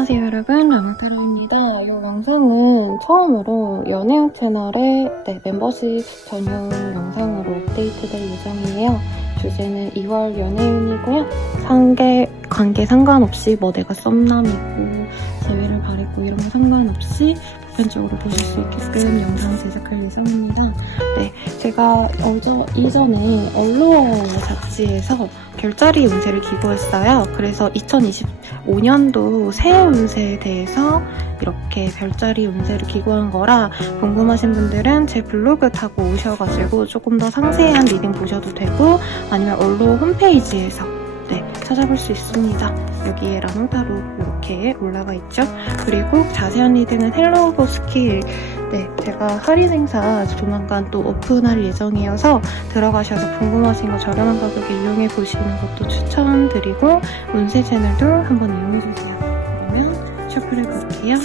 안녕하세요 여러분, 라마타라입니다. 이 영상은 처음으로 연애운 채널의 멤버십 전용 영상으로 업데이트될 예정이에요. 주제는 2월 연애운이고요. 관계 상관없이 내가 썸남이고 재회를 바랬고 이런 거 상관없이 보편적으로 보실 수 있게끔 영상 제작할 예정입니다. 제가 이전에 언론 잡지에서 별자리 운세를 기고했어요. 그래서 2025년도 새해 운세에 대해서 이렇게 별자리 운세를 기고한 거라 궁금하신 분들은 제 블로그 타고 오셔가지고 조금 더 상세한 리딩 보셔도 되고, 아니면 언론 홈페이지에서 찾아볼 수 있습니다. 여기에 라몽타로 이렇게 올라가 있죠. 그리고 자세한 리딩은 헬로우 스킬 제가 할인 행사 조만간 또 오픈할 예정이어서 들어가셔서 궁금하신 거 저렴한 가격에 이용해 보시는 것도 추천드리고, 운세 채널도 한번 이용해주세요. 그러면 셔플해 볼게요.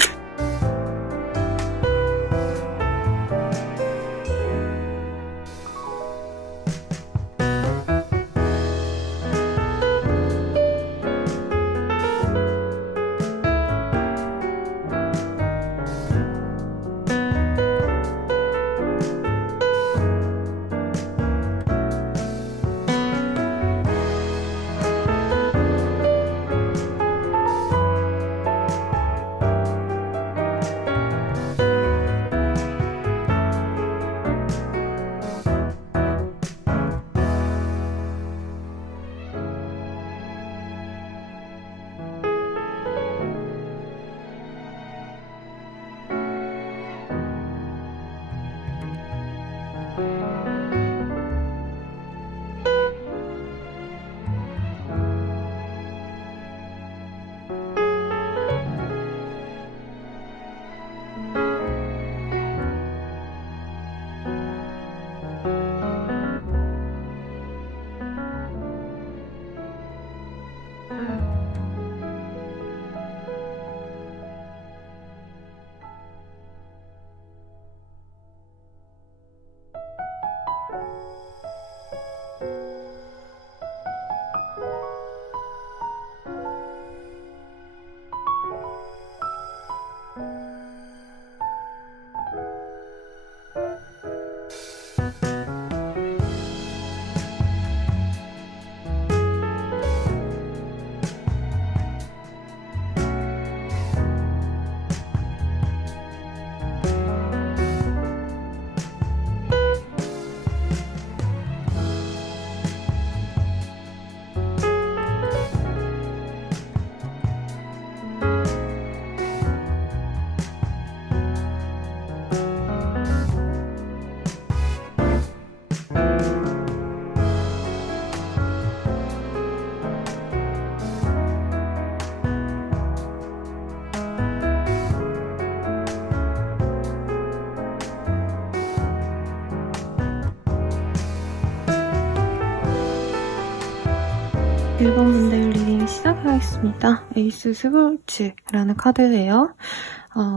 일본 분들 리딩 시작하겠습니다. 에이스 스볼츠라는 카드예요.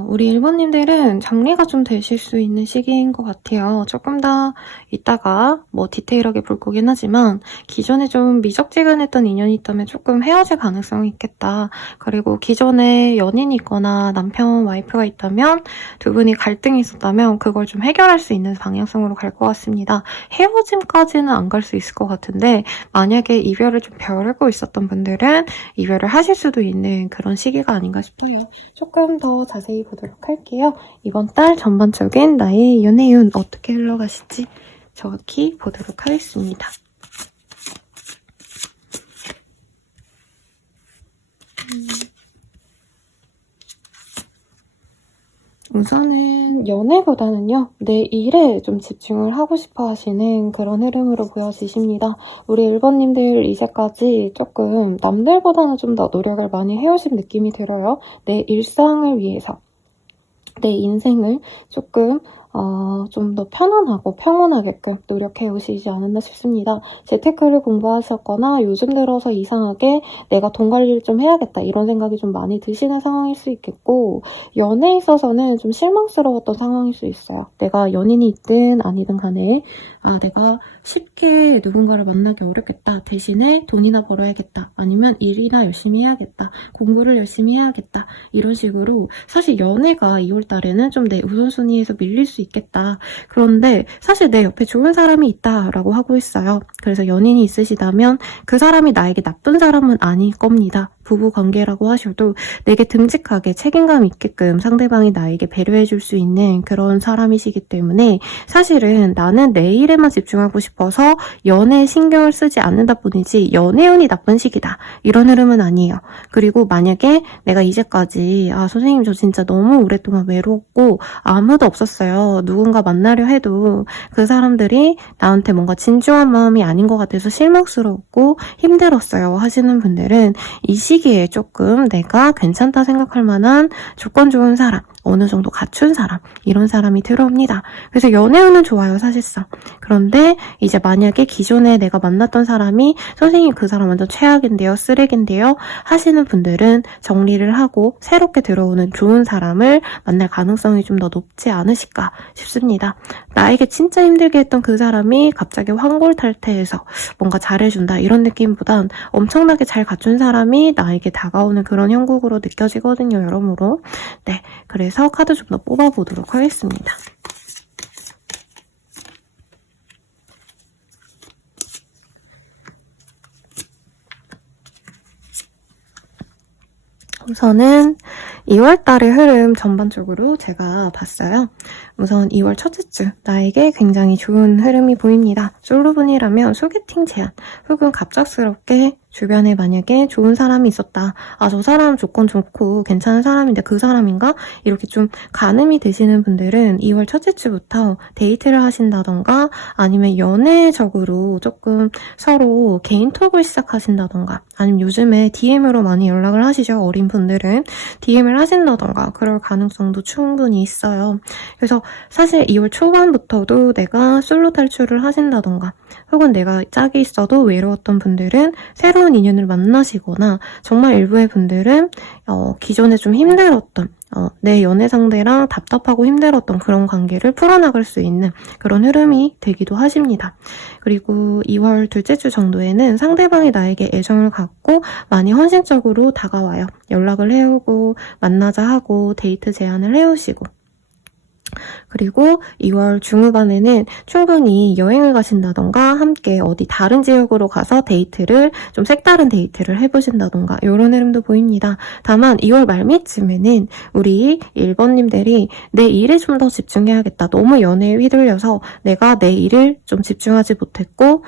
우리 일본님들은 정리가 좀 되실 수 있는 시기인 것 같아요. 조금 더 이따가 디테일하게 볼 거긴 하지만, 기존에 좀 미적지근했던 인연이 있다면 조금 헤어질 가능성이 있겠다. 그리고 기존에 연인이 있거나 남편, 와이프가 있다면 두 분이 갈등이 있었다면 그걸 좀 해결할 수 있는 방향성으로 갈 것 같습니다. 헤어짐까지는 안 갈 수 있을 것 같은데, 만약에 이별을 좀 벼르고 있었던 분들은 이별을 하실 수도 있는 그런 시기가 아닌가 싶어요. 조금 더 자세히 보도록 할게요. 이번 달 전반적인 나의 연애운 어떻게 흘러가실지 정확히 보도록 하겠습니다. 우선은 연애보다는요, 내 일에 좀 집중을 하고 싶어 하시는 그런 흐름으로 보여지십니다. 우리 일본님들 이제까지 조금 남들보다는 좀 더 노력을 많이 해오신 느낌이 들어요. 내 일상을 위해서, 내 인생을 조금 좀 더 편안하고 평온하게끔 노력해 오시지 않았나 싶습니다. 재테크를 공부하셨거나 요즘 들어서 이상하게 내가 돈 관리를 좀 해야겠다 이런 생각이 좀 많이 드시는 상황일 수 있겠고, 연애에 있어서는 좀 실망스러웠던 상황일 수 있어요. 내가 연인이 있든 아니든 간에 내가 쉽게 누군가를 만나기 어렵겠다. 대신에 돈이나 벌어야겠다. 아니면 일이나 열심히 해야겠다. 공부를 열심히 해야겠다. 이런 식으로 사실 연애가 2월달에는 좀 내 우선순위에서 밀릴 수 있겠다. 그런데 사실 내 옆에 좋은 사람이 있다라고 하고 있어요. 그래서 연인이 있으시다면 그 사람이 나에게 나쁜 사람은 아닐 겁니다. 부부관계라고 하셔도 내게 듬직하게 책임감 있게끔 상대방이 나에게 배려해줄 수 있는 그런 사람이시기 때문에 사실은 나는 내 일에만 집중하고 싶어서 연애에 신경을 쓰지 않는다 뿐이지 연애운이 나쁜 시기다. 이런 흐름은 아니에요. 그리고 만약에 내가 이제까지 선생님 저 진짜 너무 오랫동안 외로웠고 아무도 없었어요. 누군가 만나려 해도 그 사람들이 나한테 뭔가 진중한 마음이 아닌 것 같아서 실망스럽고 힘들었어요 하시는 분들은 이 시기에 조금 내가 괜찮다 생각할 만한 조건 좋은 사람, 어느 정도 갖춘 사람, 이런 사람이 들어옵니다. 그래서 연애운은 좋아요, 사실상. 그런데 이제 만약에 기존에 내가 만났던 사람이 선생님 그 사람 완전 최악인데요, 쓰레기인데요 하시는 분들은 정리를 하고 새롭게 들어오는 좋은 사람을 만날 가능성이 좀 더 높지 않으실까 싶습니다. 나에게 진짜 힘들게 했던 그 사람이 갑자기 환골탈태해서 뭔가 잘해준다 이런 느낌보단 엄청나게 잘 갖춘 사람이 나에게 다가오는 그런 형국으로 느껴지거든요, 여러모로. 네, 그래서 카드 좀 더 뽑아보도록 하겠습니다. 우선은 2월달의 흐름 전반적으로 제가 봤어요. 우선 2월 첫째 주 나에게 굉장히 좋은 흐름이 보입니다. 솔로분이라면 소개팅 제안 혹은 갑작스럽게 주변에 만약에 좋은 사람이 있었다. 저 사람 조건 좋고 괜찮은 사람인데 그 사람인가? 이렇게 좀 가늠이 되시는 분들은 2월 첫째 주부터 데이트를 하신다던가 아니면 연애적으로 조금 서로 개인톡을 시작하신다던가 아니면 요즘에 DM으로 많이 연락을 하시죠. 어린 분들은 DM을 하신다던가 그럴 가능성도 충분히 있어요. 그래서 사실 2월 초반부터도 내가 솔로 탈출을 하신다던가 혹은 내가 짝이 있어도 외로웠던 분들은 새로운 인연을 만나시거나 정말 일부의 분들은 기존에 좀 힘들었던 내 연애 상대랑 답답하고 힘들었던 그런 관계를 풀어나갈 수 있는 그런 흐름이 되기도 하십니다. 그리고 2월 둘째 주 정도에는 상대방이 나에게 애정을 갖고 많이 헌신적으로 다가와요. 연락을 해오고 만나자 하고 데이트 제안을 해오시고 그리고 2월 중후반에는 충분히 여행을 가신다던가 함께 어디 다른 지역으로 가서 데이트를 좀 색다른 데이트를 해보신다던가 이런 흐름도 보입니다. 다만 2월 말미쯤에는 우리 1번님들이 내 일에 좀 더 집중해야겠다. 너무 연애에 휘둘려서 내가 내 일을 좀 집중하지 못했고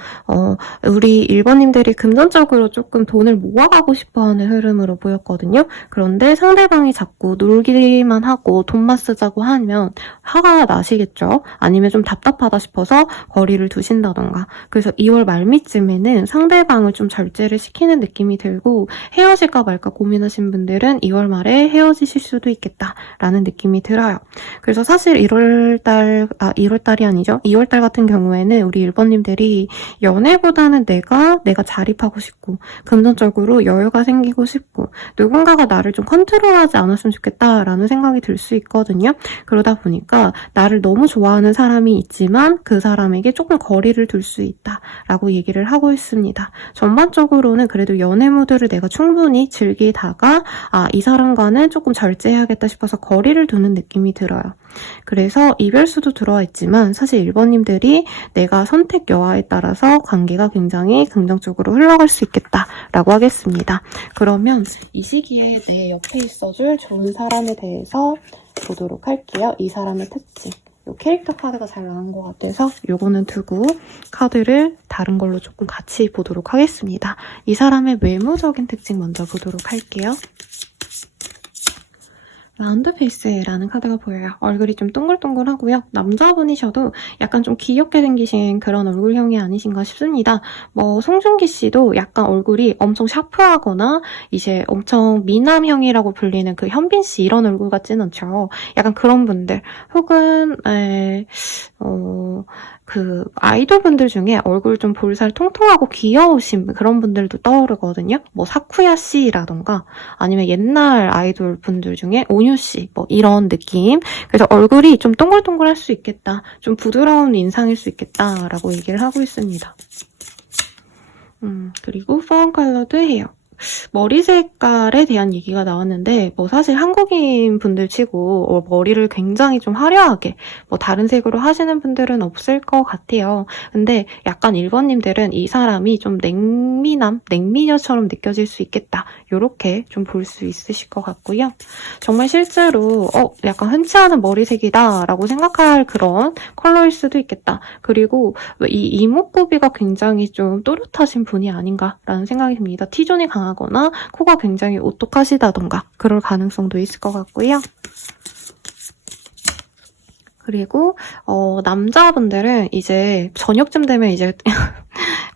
우리 1번님들이 금전적으로 조금 돈을 모아가고 싶어하는 흐름으로 보였거든요. 그런데 상대방이 자꾸 놀기만 하고 돈만 쓰자고 하면 화가 나시겠죠? 아니면 좀 답답하다 싶어서 거리를 두신다던가. 그래서 2월 말미쯤에는 상대방을 좀 절제를 시키는 느낌이 들고 헤어질까 말까 고민하신 분들은 2월 말에 헤어지실 수도 있겠다라는 느낌이 들어요. 그래서 사실 2월달이 아니죠. 2월달 같은 경우에는 우리 1번님들이 연애보다는 내가 자립하고 싶고 금전적으로 여유가 생기고 싶고 누군가가 나를 좀 컨트롤하지 않았으면 좋겠다라는 생각이 들 수 있거든요. 그러다 보니까 나를 너무 좋아하는 사람이 있지만 그 사람에게 조금 거리를 둘 수 있다라고 얘기를 하고 있습니다. 전반적으로는 그래도 연애 모드를 내가 충분히 즐기다가 이 사람과는 조금 절제해야겠다 싶어서 거리를 두는 느낌이 들어요. 그래서 이별수도 들어와 있지만 사실 1번님들이 내가 선택 여하에 따라서 관계가 굉장히 긍정적으로 흘러갈 수 있겠다라고 하겠습니다. 그러면 이 시기에 내 옆에 있어줄 좋은 사람에 대해서 보도록 할게요. 이 사람의 특징. 요 캐릭터 카드가 잘 나온 것 같아서 요거는 두고 카드를 다른 걸로 조금 같이 보도록 하겠습니다. 이 사람의 외모적인 특징 먼저 보도록 할게요. 라운드 페이스라는 카드가 보여요. 얼굴이 좀 동글동글하고요. 남자분이셔도 약간 좀 귀엽게 생기신 그런 얼굴형이 아니신가 싶습니다. 뭐 송중기 씨도 약간 얼굴이 엄청 샤프하거나 이제 엄청 미남형이라고 불리는 그 현빈 씨 이런 얼굴 같진 않죠. 약간 그런 분들 혹은 그 아이돌 분들 중에 얼굴 좀 볼살 통통하고 귀여우신 그런 분들도 떠오르거든요. 뭐 사쿠야 씨라던가 아니면 옛날 아이돌 분들 중에 온유 씨 뭐 이런 느낌. 그래서 얼굴이 좀 동글동글할 수 있겠다. 좀 부드러운 인상일 수 있겠다라고 얘기를 하고 있습니다. 그리고 파운 컬러드 헤어. 머리 색깔에 대한 얘기가 나왔는데 뭐 사실 한국인 분들 치고 머리를 굉장히 좀 화려하게 뭐 다른 색으로 하시는 분들은 없을 것 같아요. 근데 약간 일본님들은 이 사람이 좀 냉미녀처럼 느껴질 수 있겠다. 요렇게 좀 볼 수 있으실 것 같고요. 정말 실제로 약간 흔치 않은 머리색이다 라고 생각할 그런 컬러일 수도 있겠다. 그리고 이 이목구비가 굉장히 좀 또렷하신 분이 아닌가라는 생각이 듭니다. T존이 강하거나 코가 굉장히 오똑하시다던가 그럴 가능성도 있을 것 같고요. 그리고 남자분들은 이제 저녁쯤 되면 이제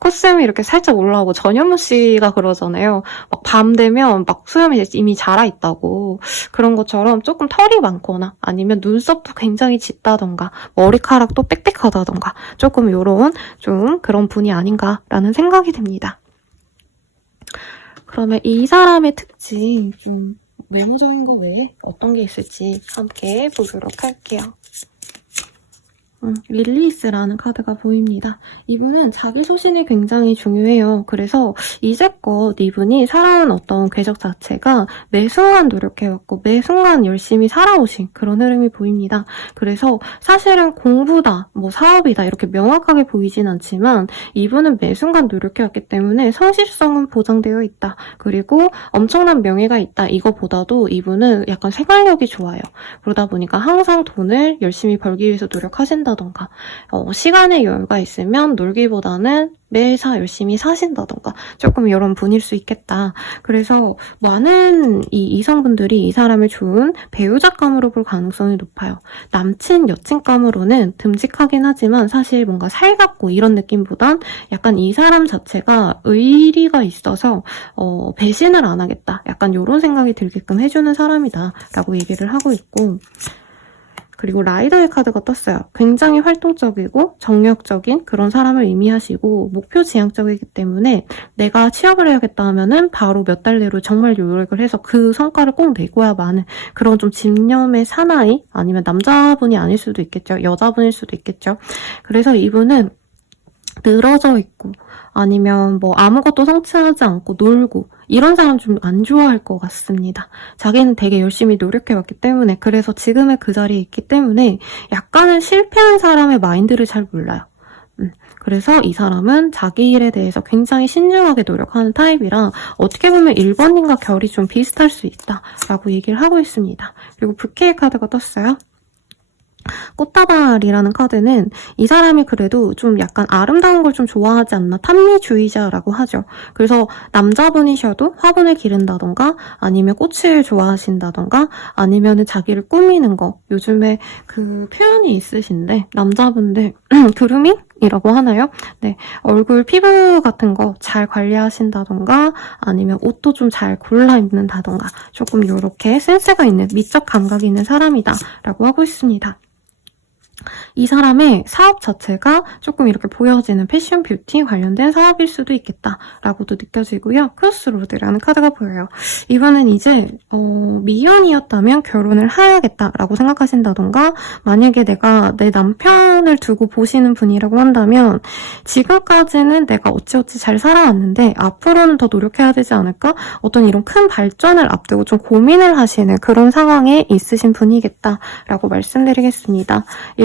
콧수염이 이렇게 살짝 올라오고 전현무 씨가 그러잖아요. 막 밤 되면 막 수염이 이미 자라있다고. 그런 것처럼 조금 털이 많거나 아니면 눈썹도 굉장히 짙다던가 머리카락도 빽빽하다던가 조금 요런 좀 그런 분이 아닌가라는 생각이 듭니다. 그러면 이 사람의 특징 좀 외모적인 거 외에 어떤 게 있을지 함께 보도록 할게요. 릴리스라는 카드가 보입니다. 이분은 자기 소신이 굉장히 중요해요. 그래서 이제껏 이분이 살아온 어떤 궤적 자체가 매 순간 노력해왔고 매 순간 열심히 살아오신 그런 흐름이 보입니다. 그래서 사실은 공부다, 뭐 사업이다 이렇게 명확하게 보이진 않지만 이분은 매 순간 노력해왔기 때문에 성실성은 보장되어 있다. 그리고 엄청난 명예가 있다. 이거보다도 이분은 약간 생활력이 좋아요. 그러다 보니까 항상 돈을 열심히 벌기 위해서 노력하신다. 던가 시간의 여유가 있으면 놀기보다는 매사 열심히 사신다던가 조금 이런 분일 수 있겠다. 그래서 많은 이 이성분들이 이 사람을 좋은 배우자감으로 볼 가능성이 높아요. 남친, 여친감으로는 듬직하긴 하지만 사실 뭔가 살갑고 이런 느낌보단 약간 이 사람 자체가 의리가 있어서 배신을 안 하겠다. 약간 이런 생각이 들게끔 해주는 사람이다 라고 얘기를 하고 있고 그리고 라이더의 카드가 떴어요. 굉장히 활동적이고 정력적인 그런 사람을 의미하시고 목표 지향적이기 때문에 내가 취업을 해야겠다 하면은 바로 몇 달 내로 정말 노력을 해서 그 성과를 꼭 내고야 마는 그런 좀 집념의 사나이 아니면 남자분이 아닐 수도 있겠죠. 여자분일 수도 있겠죠. 그래서 이분은 늘어져 있고 아니면 뭐 아무것도 성취하지 않고 놀고 이런 사람 좀 안 좋아할 것 같습니다. 자기는 되게 열심히 노력해왔기 때문에 그래서 지금의 그 자리에 있기 때문에 약간은 실패한 사람의 마인드를 잘 몰라요. 그래서 이 사람은 자기 일에 대해서 굉장히 신중하게 노력하는 타입이라 어떻게 보면 1번님과 결이 좀 비슷할 수 있다라고 얘기를 하고 있습니다. 그리고 부케의 카드가 떴어요. 꽃다발이라는 카드는 이 사람이 그래도 좀 약간 아름다운 걸 좀 좋아하지 않나 탐미주의자라고 하죠. 그래서 남자분이셔도 화분을 기른다던가 아니면 꽃을 좋아하신다던가 아니면 자기를 꾸미는 거 요즘에 그 표현이 있으신데 남자분들 그루밍이라고 하나요? 네, 얼굴 피부 같은 거 잘 관리하신다던가 아니면 옷도 좀 잘 골라 입는다던가 조금 이렇게 센스가 있는 미적 감각이 있는 사람이다 라고 하고 있습니다. 이 사람의 사업 자체가 조금 이렇게 보여지는 패션 뷰티 관련된 사업일 수도 있겠다라고도 느껴지고요. 크로스로드라는 카드가 보여요. 이분은 이제 미연이었다면 결혼을 해야겠다라고 생각하신다던가 만약에 내가 내 남편을 두고 보시는 분이라고 한다면 지금까지는 내가 어찌어찌 잘 살아왔는데 앞으로는 더 노력해야 되지 않을까? 어떤 이런 큰 발전을 앞두고 좀 고민을 하시는 그런 상황에 있으신 분이겠다라고 말씀드리겠습니다.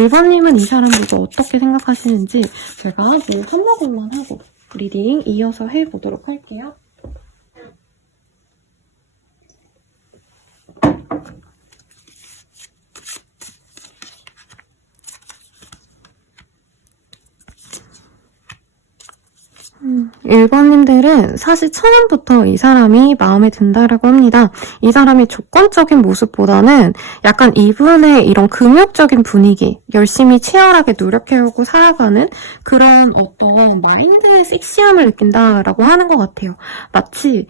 1번님은 이 사람 보고 어떻게 생각하시는지 제가 뭐 한 모금만 하고 리딩 이어서 해보도록 할게요. 1번님들은 사실 처음부터 이 사람이 마음에 든다라고 합니다. 이 사람의 조건적인 모습보다는 약간 이분의 이런 금욕적인 분위기, 열심히 치열하게 노력해오고 살아가는 그런 어떤 마인드의 섹시함을 느낀다라고 하는 것 같아요. 마치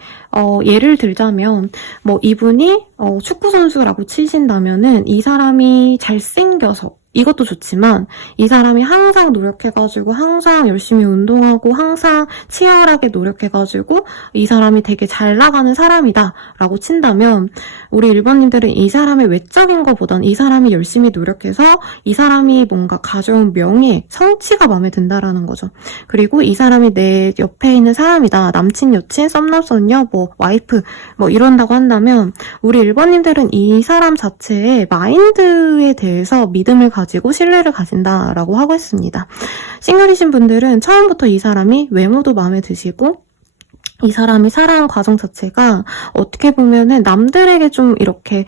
예를 들자면 뭐 이분이 축구 선수라고 치신다면은 이 사람이 잘생겨서 이것도 좋지만 이 사람이 항상 노력해가지고 항상 열심히 운동하고 항상 치열하게 노력해가지고 이 사람이 되게 잘 나가는 사람이다 라고 친다면 우리 1번님들은 이 사람의 외적인 것보단 이 사람이 열심히 노력해서 이 사람이 뭔가 가져온 명예, 성취가 마음에 든다라는 거죠. 그리고 이 사람이 내 옆에 있는 사람이다. 남친, 여친, 썸남, 썸녀, 뭐 와이프 뭐 이런다고 한다면 우리 1번님들은 이 사람 자체의 마인드에 대해서 믿음을 가지고 신뢰를 가진다라고 하고 있습니다. 싱글이신 분들은 처음부터 이 사람이 외모도 마음에 드시고 이 사람이 살아온 과정 자체가 어떻게 보면은 남들에게 좀 이렇게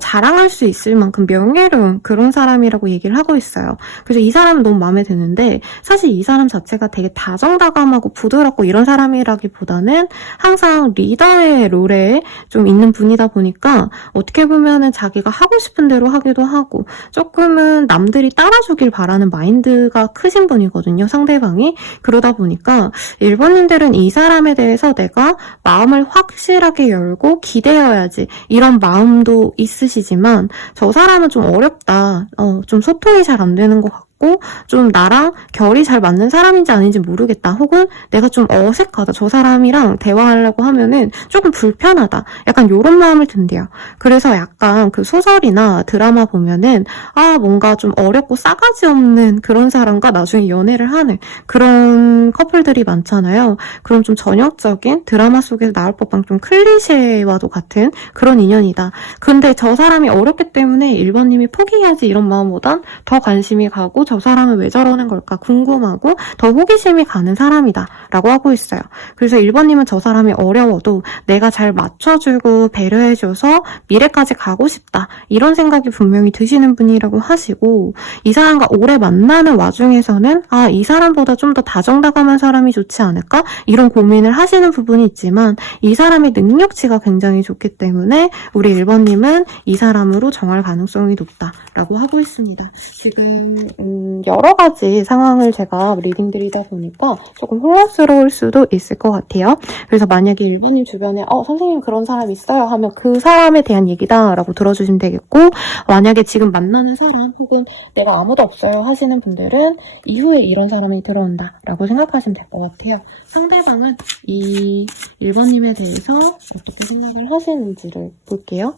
자랑할 수 있을 만큼 명예로운 그런 사람이라고 얘기를 하고 있어요. 그래서 이 사람은 너무 마음에 드는데 사실 이 사람 자체가 되게 다정다감하고 부드럽고 이런 사람이라기보다는 항상 리더의 롤에 좀 있는 분이다 보니까 어떻게 보면은 자기가 하고 싶은 대로 하기도 하고 조금은 남들이 따라주길 바라는 마인드가 크신 분이거든요, 상대방이. 그러다 보니까 1번님들은 이 사람에 대해서 내가 마음을 확실하게 열고 기대어야지 이런 마음도 있으시지만 저 사람은 좀 어렵다. 좀 소통이 잘 안 되는 것 같고 좀 나랑 결이 잘 맞는 사람인지 아닌지 모르겠다. 혹은 내가 좀 어색하다. 저 사람이랑 대화하려고 하면은 조금 불편하다. 약간 요런 마음을 든대요. 그래서 약간 그 소설이나 드라마 보면은 뭔가 좀 어렵고 싸가지 없는 그런 사람과 나중에 연애를 하는 그런 커플들이 많잖아요. 그럼 좀 전형적인 드라마 속에서 나올 법한 좀 클리셰와도 같은 그런 인연이다. 근데 저 사람이 어렵기 때문에 1번님이 포기해야지 이런 마음보단 더 관심이 가고 저 사람은 왜 저러는 걸까 궁금하고 더 호기심이 가는 사람이다 라고 하고 있어요. 그래서 1번님은 저 사람이 어려워도 내가 잘 맞춰주고 배려해줘서 미래까지 가고 싶다 이런 생각이 분명히 드시는 분이라고 하시고 이 사람과 오래 만나는 와중에서는 이 사람보다 좀 더 다정다감한 사람이 좋지 않을까 이런 고민을 하시는 부분이 있지만 이 사람의 능력치가 굉장히 좋기 때문에 우리 1번님은 이 사람으로 정할 가능성이 높다라고 하고 있습니다. 지금 여러 가지 상황을 제가 리딩 드리다 보니까 조금 혼란스러울 수도 있을 것 같아요. 그래서 만약에 1번님 주변에 선생님 그런 사람 있어요 하면 그 사람에 대한 얘기다 라고 들어주시면 되겠고 만약에 지금 만나는 사람 혹은 내가 아무도 없어요 하시는 분들은 이후에 이런 사람이 들어온다 라고 생각하시면 될 것 같아요. 상대방은 이 1번님에 대해서 어떻게 생각을 하시는지를 볼게요.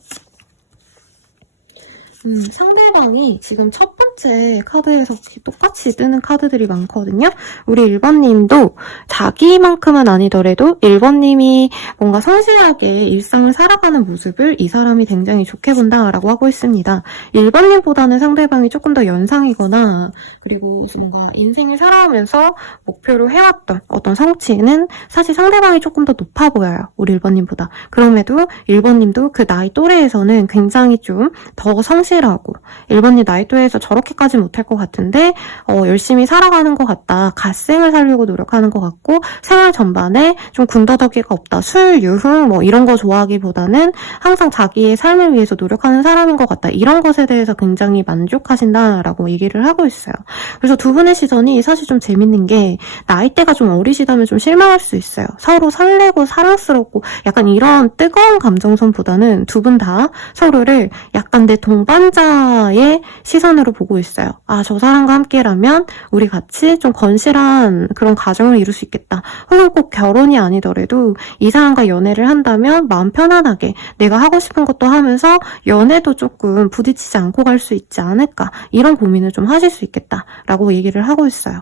상대방이 지금 첫 번째 카드에서 똑같이 뜨는 카드들이 많거든요. 우리 1번님도 자기만큼은 아니더라도 1번님이 뭔가 성실하게 일상을 살아가는 모습을 이 사람이 굉장히 좋게 본다라고 하고 있습니다. 1번님보다는 상대방이 조금 더 연상이거나 그리고 뭔가 인생을 살아오면서 목표로 해왔던 어떤 성취는 사실 상대방이 조금 더 높아 보여요. 우리 1번님보다. 그럼에도 1번님도 그 나이 또래에서는 굉장히 좀 더 성실하고 1번님 나이 또래에서 저렇게까지 못할 것 같은데 열심히 살아가는 것 같다. 갓생을 살려고 노력하는 것 같고 생활 전반에 좀 군더더기가 없다. 술, 유흥 뭐 이런 거 좋아하기보다는 항상 자기의 삶을 위해서 노력하는 사람인 것 같다. 이런 것에 대해서 굉장히 만족하신다라고 얘기를 하고 있어요. 그래서 두 분의 시선이 사실 좀 재밌는 게 나이대가 좀 어리시다면 좀 실망할 수 있어요. 서로 설레고 사랑스럽고 약간 이런 뜨거운 감정선보다는 두 분 다 서로를 약간 내 동반자의 시선으로 보고 있어요. 저 사람과 함께라면 우리 같이 좀 건실한 그런 가정을 이룰 수 있겠다. 혹은 꼭 결혼이 아니더라도 이 사람과 연애를 한다면 마음 편안하게 내가 하고 싶은 것도 하면서 연애도 조금 부딪히지 않고 갈 수 있지 않을까. 이런 고민을 좀 하실 수 있겠다라고 얘기를 하고 있어요.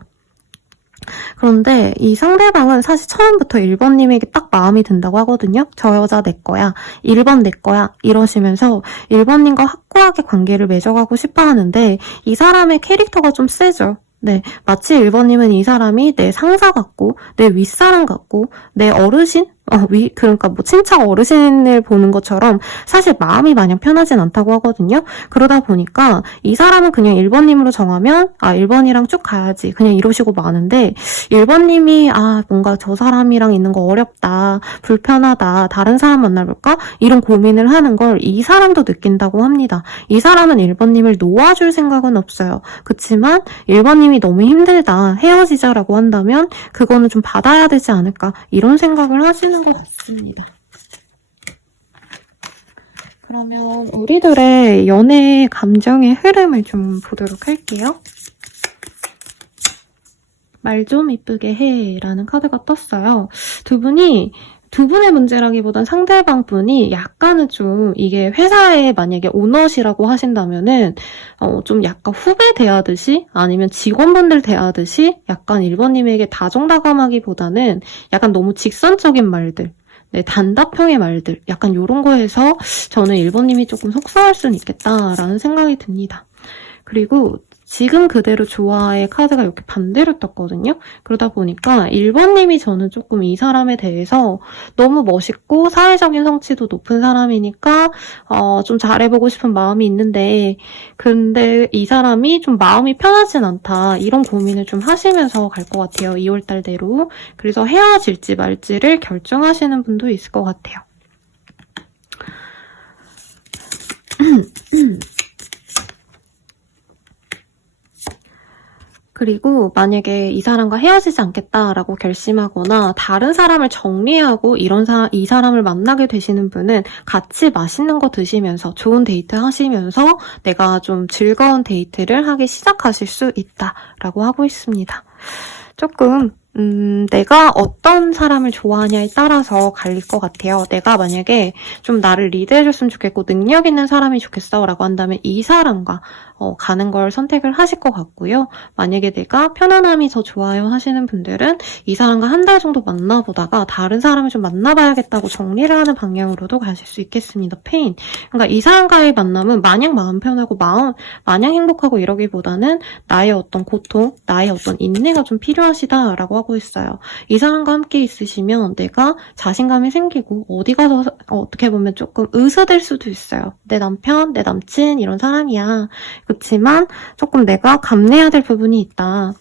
그런데 이 상대방은 사실 처음부터 1번님에게 딱 마음이 든다고 하거든요. 저 여자 내 거야. 1번 내 거야. 이러시면서 1번님과 확고하게 관계를 맺어가고 싶어 하는데 이 사람의 캐릭터가 좀 세죠. 네, 마치 1번님은 이 사람이 내 상사 같고 내 윗사람 같고 내 어르신? 그러니까 뭐 친척 어르신을 보는 것처럼 사실 마음이 마냥 편하진 않다고 하거든요. 그러다 보니까 이 사람은 그냥 1번님으로 정하면 1번이랑 쭉 가야지 그냥 이러시고 마는데 1번님이 뭔가 저 사람이랑 있는 거 어렵다, 불편하다, 다른 사람 만나볼까? 이런 고민을 하는 걸 이 사람도 느낀다고 합니다. 이 사람은 1번님을 놓아줄 생각은 없어요. 그치만 1번님이 너무 힘들다, 헤어지자라고 한다면 그거는 좀 받아야 되지 않을까, 이런 생각을 하시는 것 같습니다. 그러면 우리들의 연애 감정의 흐름을 좀 보도록 할게요. 말 좀 이쁘게 해 라는 카드가 떴어요. 두 분의 문제라기보단 상대방 분이 약간은 좀 이게 회사에 만약에 오너시라고 하신다면은 좀 약간 후배 대하듯이 아니면 직원분들 대하듯이 약간 1번님에게 다정다감하기보다는 약간 너무 직선적인 말들, 네, 단답형의 말들, 약간 요런 거에서 저는 1번님이 조금 속상할 수는 있겠다라는 생각이 듭니다. 그리고 지금 그대로 좋아의 카드가 이렇게 반대로 떴거든요. 그러다 보니까 1번님이 저는 조금 이 사람에 대해서 너무 멋있고 사회적인 성취도 높은 사람이니까 좀 잘해보고 싶은 마음이 있는데, 근데 이 사람이 좀 마음이 편하진 않다, 이런 고민을 좀 하시면서 갈 것 같아요. 2월달대로. 그래서 헤어질지 말지를 결정하시는 분도 있을 것 같아요. 그리고 만약에 이 사람과 헤어지지 않겠다라고 결심하거나 다른 사람을 정리하고 이 사람을 만나게 되시는 분은 같이 맛있는 거 드시면서 좋은 데이트 하시면서 내가 좀 즐거운 데이트를 하기 시작하실 수 있다라고 하고 있습니다. 조금 내가 어떤 사람을 좋아하냐에 따라서 갈릴 것 같아요. 내가 만약에 좀 나를 리드해줬으면 좋겠고 능력 있는 사람이 좋겠어 라고 한다면 이 사람과 가는 걸 선택을 하실 것 같고요. 만약에 내가 편안함이 더 좋아요 하시는 분들은 이 사람과 한 달 정도 만나보다가 다른 사람을 좀 만나봐야겠다고 정리를 하는 방향으로도 가실 수 있겠습니다. 페인. 그러니까 이 사람과의 만남은 마냥 마음 편하고 마냥 행복하고 이러기보다는 나의 어떤 고통, 나의 어떤 인내가 좀 필요하시다라고 하고 있어요. 이 사람과 함께 있으시면 내가 자신감이 생기고 어디 가서 어떻게 보면 조금 의수될 수도 있어요. 내 남편, 내 남친 이런 사람이야. 그렇지만 조금 내가 감내해야 될 부분이 있다.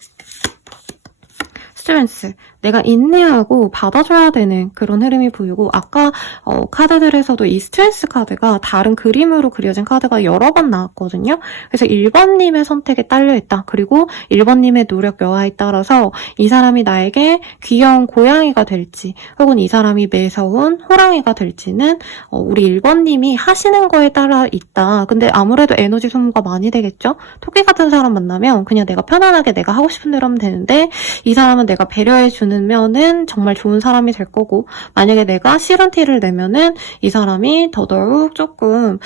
스트렝스. 내가 인내하고 받아줘야 되는 그런 흐름이 보이고, 아까 카드들에서도 이 스트렝스 카드가 다른 그림으로 그려진 카드가 여러 번 나왔거든요. 그래서 1번님의 선택에 딸려있다. 그리고 1번님의 노력 여하에 따라서 이 사람이 나에게 귀여운 고양이가 될지 혹은 이 사람이 매서운 호랑이가 될지는 우리 1번님이 하시는 거에 따라 있다. 근데 아무래도 에너지 소모가 많이 되겠죠? 토끼 같은 사람 만나면 그냥 내가 편안하게 내가 하고 싶은 대로 하면 되는데, 이 사람은 내가 배려해주는 면은 정말 좋은 사람이 될 거고, 만약에 내가 싫은 티를 내면은 이 사람이 더더욱 조금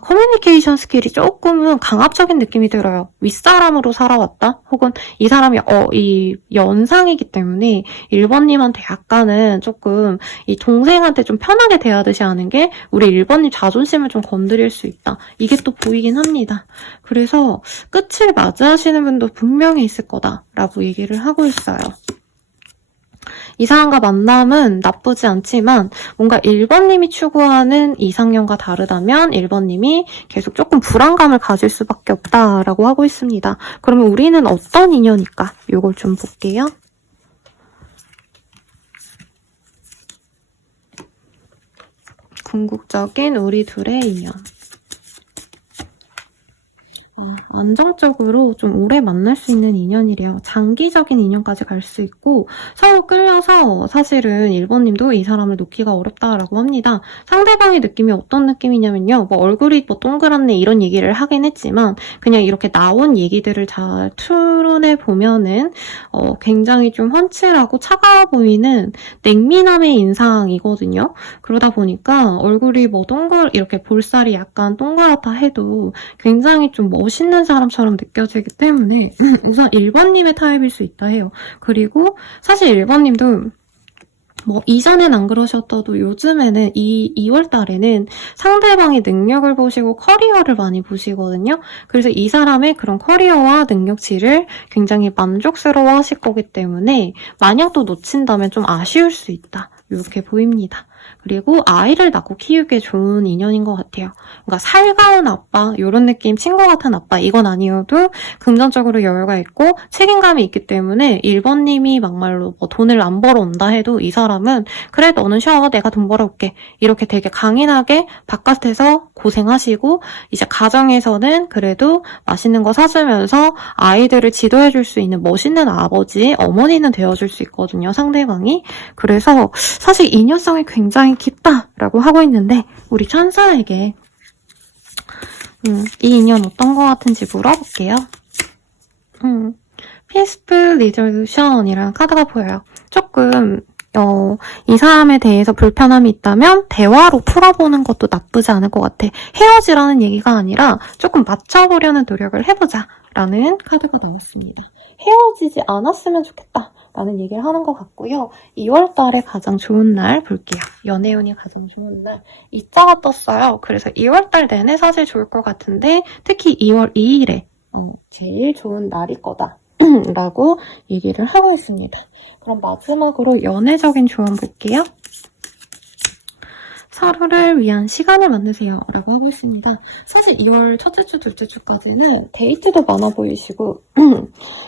커뮤니케이션 스킬이 조금은 강압적인 느낌이 들어요. 윗사람으로 살아왔다? 혹은 이 사람이 이 연상이기 때문에 1번님한테 약간은 조금 이 동생한테 좀 편하게 대하듯이 하는 게 우리 1번님 자존심을 좀 건드릴 수 있다. 이게 또 보이긴 합니다. 그래서 끝을 맞이하시는 분도 분명히 있을 거다라고 얘기를 하고 있어요. 이 사람과 만남은 나쁘지 않지만 뭔가 1번님이 추구하는 이상형과 다르다면 1번님이 계속 조금 불안감을 가질 수밖에 없다라고 하고 있습니다. 그러면 우리는 어떤 인연일까? 이걸 좀 볼게요. 궁극적인 우리 둘의 인연. 안정적으로 좀 오래 만날 수 있는 인연이래요. 장기적인 인연까지 갈 수 있고, 서로 끌려서 사실은 1번님도 이 사람을 놓기가 어렵다라고 합니다. 상대방의 느낌이 어떤 느낌이냐면요. 뭐 얼굴이 뭐 동그랗네 이런 얘기를 하긴 했지만 그냥 이렇게 나온 얘기들을 잘 추론해 보면은 굉장히 좀 훤칠하고 차가워 보이는 냉미남의 인상이거든요. 그러다 보니까 얼굴이 뭐 이렇게 볼살이 약간 동그랗다 해도 굉장히 좀 멋있는 사람처럼 느껴지기 때문에 우선 1번님의 타입일 수 있다 해요. 그리고 사실 1번님도 뭐 이전엔 안 그러셨어도 요즘에는 이 2월 달에는 상대방의 능력을 보시고 커리어를 많이 보시거든요. 그래서 이 사람의 그런 커리어와 능력치를 굉장히 만족스러워 하실 거기 때문에 만약 또 놓친다면 좀 아쉬울 수 있다. 이렇게 보입니다. 그리고 아이를 낳고 키우기에 좋은 인연인 것 같아요. 그러니까 살가운 아빠, 이런 느낌, 친구 같은 아빠, 이건 아니어도 금전적으로 여유가 있고 책임감이 있기 때문에 1번님이 막말로 뭐 돈을 안 벌어온다 해도 이 사람은 그래 너는 쉬어 내가 돈 벌어올게 이렇게 되게 강인하게 바깥에서 고생하시고 이제 가정에서는 그래도 맛있는 거 사주면서 아이들을 지도해줄 수 있는 멋있는 아버지, 어머니는 되어줄 수 있거든요, 상대방이. 그래서 사실 인연성이 굉장히 깊다라고 하고 있는데 우리 천사에게 이 인연 어떤 거 같은지 물어볼게요. Peaceful Resolution이라는 카드가 보여요. 조금 이 사람에 대해서 불편함이 있다면 대화로 풀어보는 것도 나쁘지 않을 것 같아. 헤어지라는 얘기가 아니라 조금 맞춰보려는 노력을 해보자 라는 카드가 나왔습니다. 헤어지지 않았으면 좋겠다 라는 얘기를 하는 것 같고요. 2월달에 가장 좋은 날 볼게요. 연애운이 가장 좋은 날. 이자가 떴어요. 그래서 2월달 내내 사실 좋을 것 같은데 특히 2월 2일에 제일 좋은 날일 거다 라고 얘기를 하고 있습니다. 그럼 마지막으로 연애적인 조언 볼게요. 서로를 위한 시간을 만드세요 라고 하고 있습니다. 사실 2월 첫째 주, 둘째 주까지는 데이트도 많아 보이시고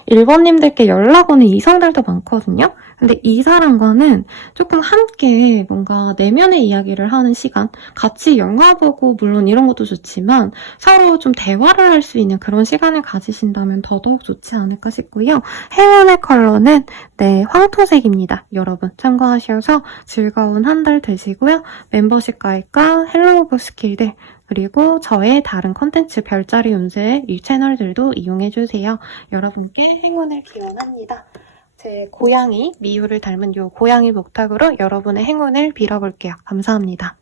1번님들께 연락 오는 이성들도 많거든요. 근데 이 사람과는 조금 함께 뭔가 내면의 이야기를 하는 시간, 같이 영화 보고 물론 이런 것도 좋지만 서로 좀 대화를 할 수 있는 그런 시간을 가지신다면 더더욱 좋지 않을까 싶고요. 행운의 컬러는 황토색입니다. 여러분 참고하셔서 즐거운 한 달 되시고요. 멤버십 가입과 헬로우브 스킬들 그리고 저의 다른 콘텐츠 별자리 운세 이 채널들도 이용해주세요. 여러분께 행운을 기원합니다. 제 고양이 미유를 닮은 요 고양이 목탁으로 여러분의 행운을 빌어볼게요. 감사합니다.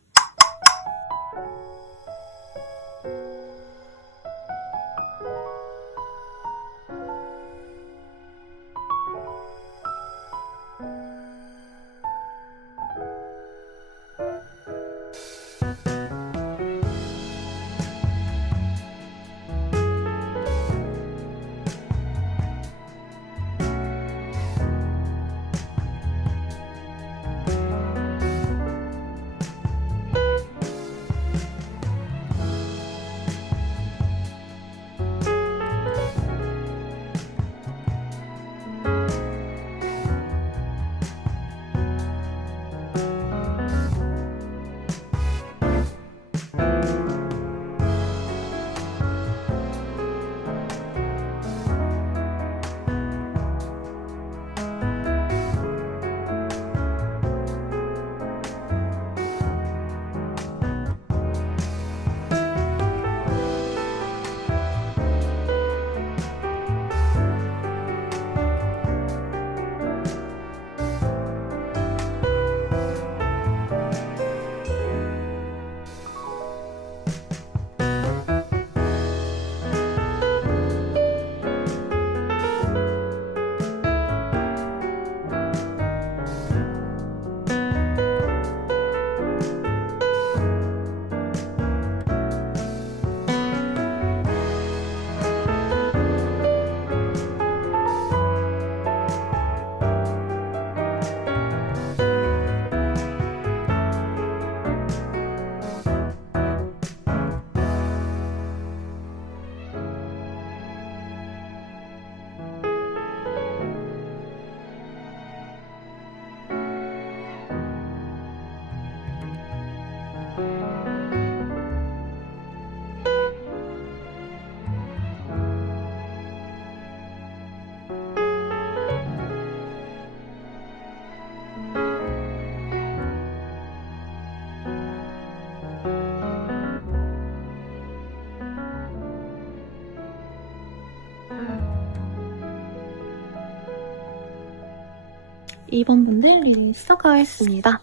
이번 분들 리딩 시작하겠습니다.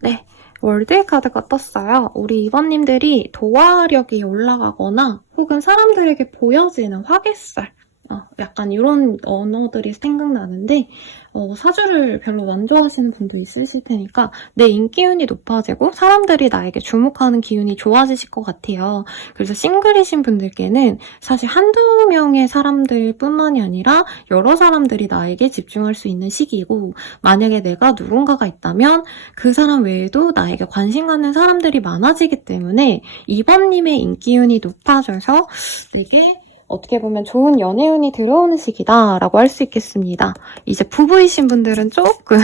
네, 월드의 카드가 떴어요. 우리 2번님들이 도화력이 올라가거나 혹은 사람들에게 보여지는 화개살 약간 이런 언어들이 생각나는데 사주를 별로 안 좋아하시는 분도 있으실 테니까 내 인기운이 높아지고 사람들이 나에게 주목하는 기운이 좋아지실 것 같아요. 그래서 싱글이신 분들께는 사실 한두 명의 사람들 뿐만이 아니라 여러 사람들이 나에게 집중할 수 있는 시기이고, 만약에 내가 누군가가 있다면 그 사람 외에도 나에게 관심 갖는 사람들이 많아지기 때문에 이번님의 인기운이 높아져서 되게 어떻게 보면 좋은 연애운이 들어오는 시기다라고 할 수 있겠습니다. 이제 부부이신 분들은 조금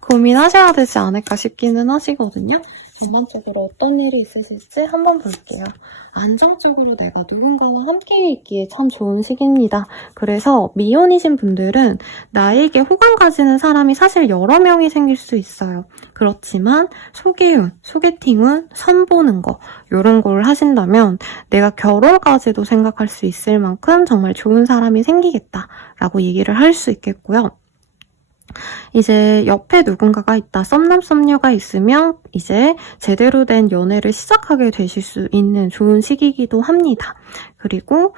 고민하셔야 되지 않을까 싶기는 하시거든요. 전반적으로 어떤 일이 있으실지 한번 볼게요. 안정적으로 내가 누군가와 함께 있기에 참 좋은 시기입니다. 그래서 미혼이신 분들은 나에게 호감 가지는 사람이 사실 여러 명이 생길 수 있어요. 그렇지만 소개운, 소개팅운, 선보는 거 이런 걸 하신다면 내가 결혼까지도 생각할 수 있을 만큼 정말 좋은 사람이 생기겠다라고 얘기를 할 수 있겠고요. 이제 옆에 누군가가 있다, 썸남 썸녀가 있으면 이제 제대로 된 연애를 시작하게 되실 수 있는 좋은 시기이기도 합니다. 그리고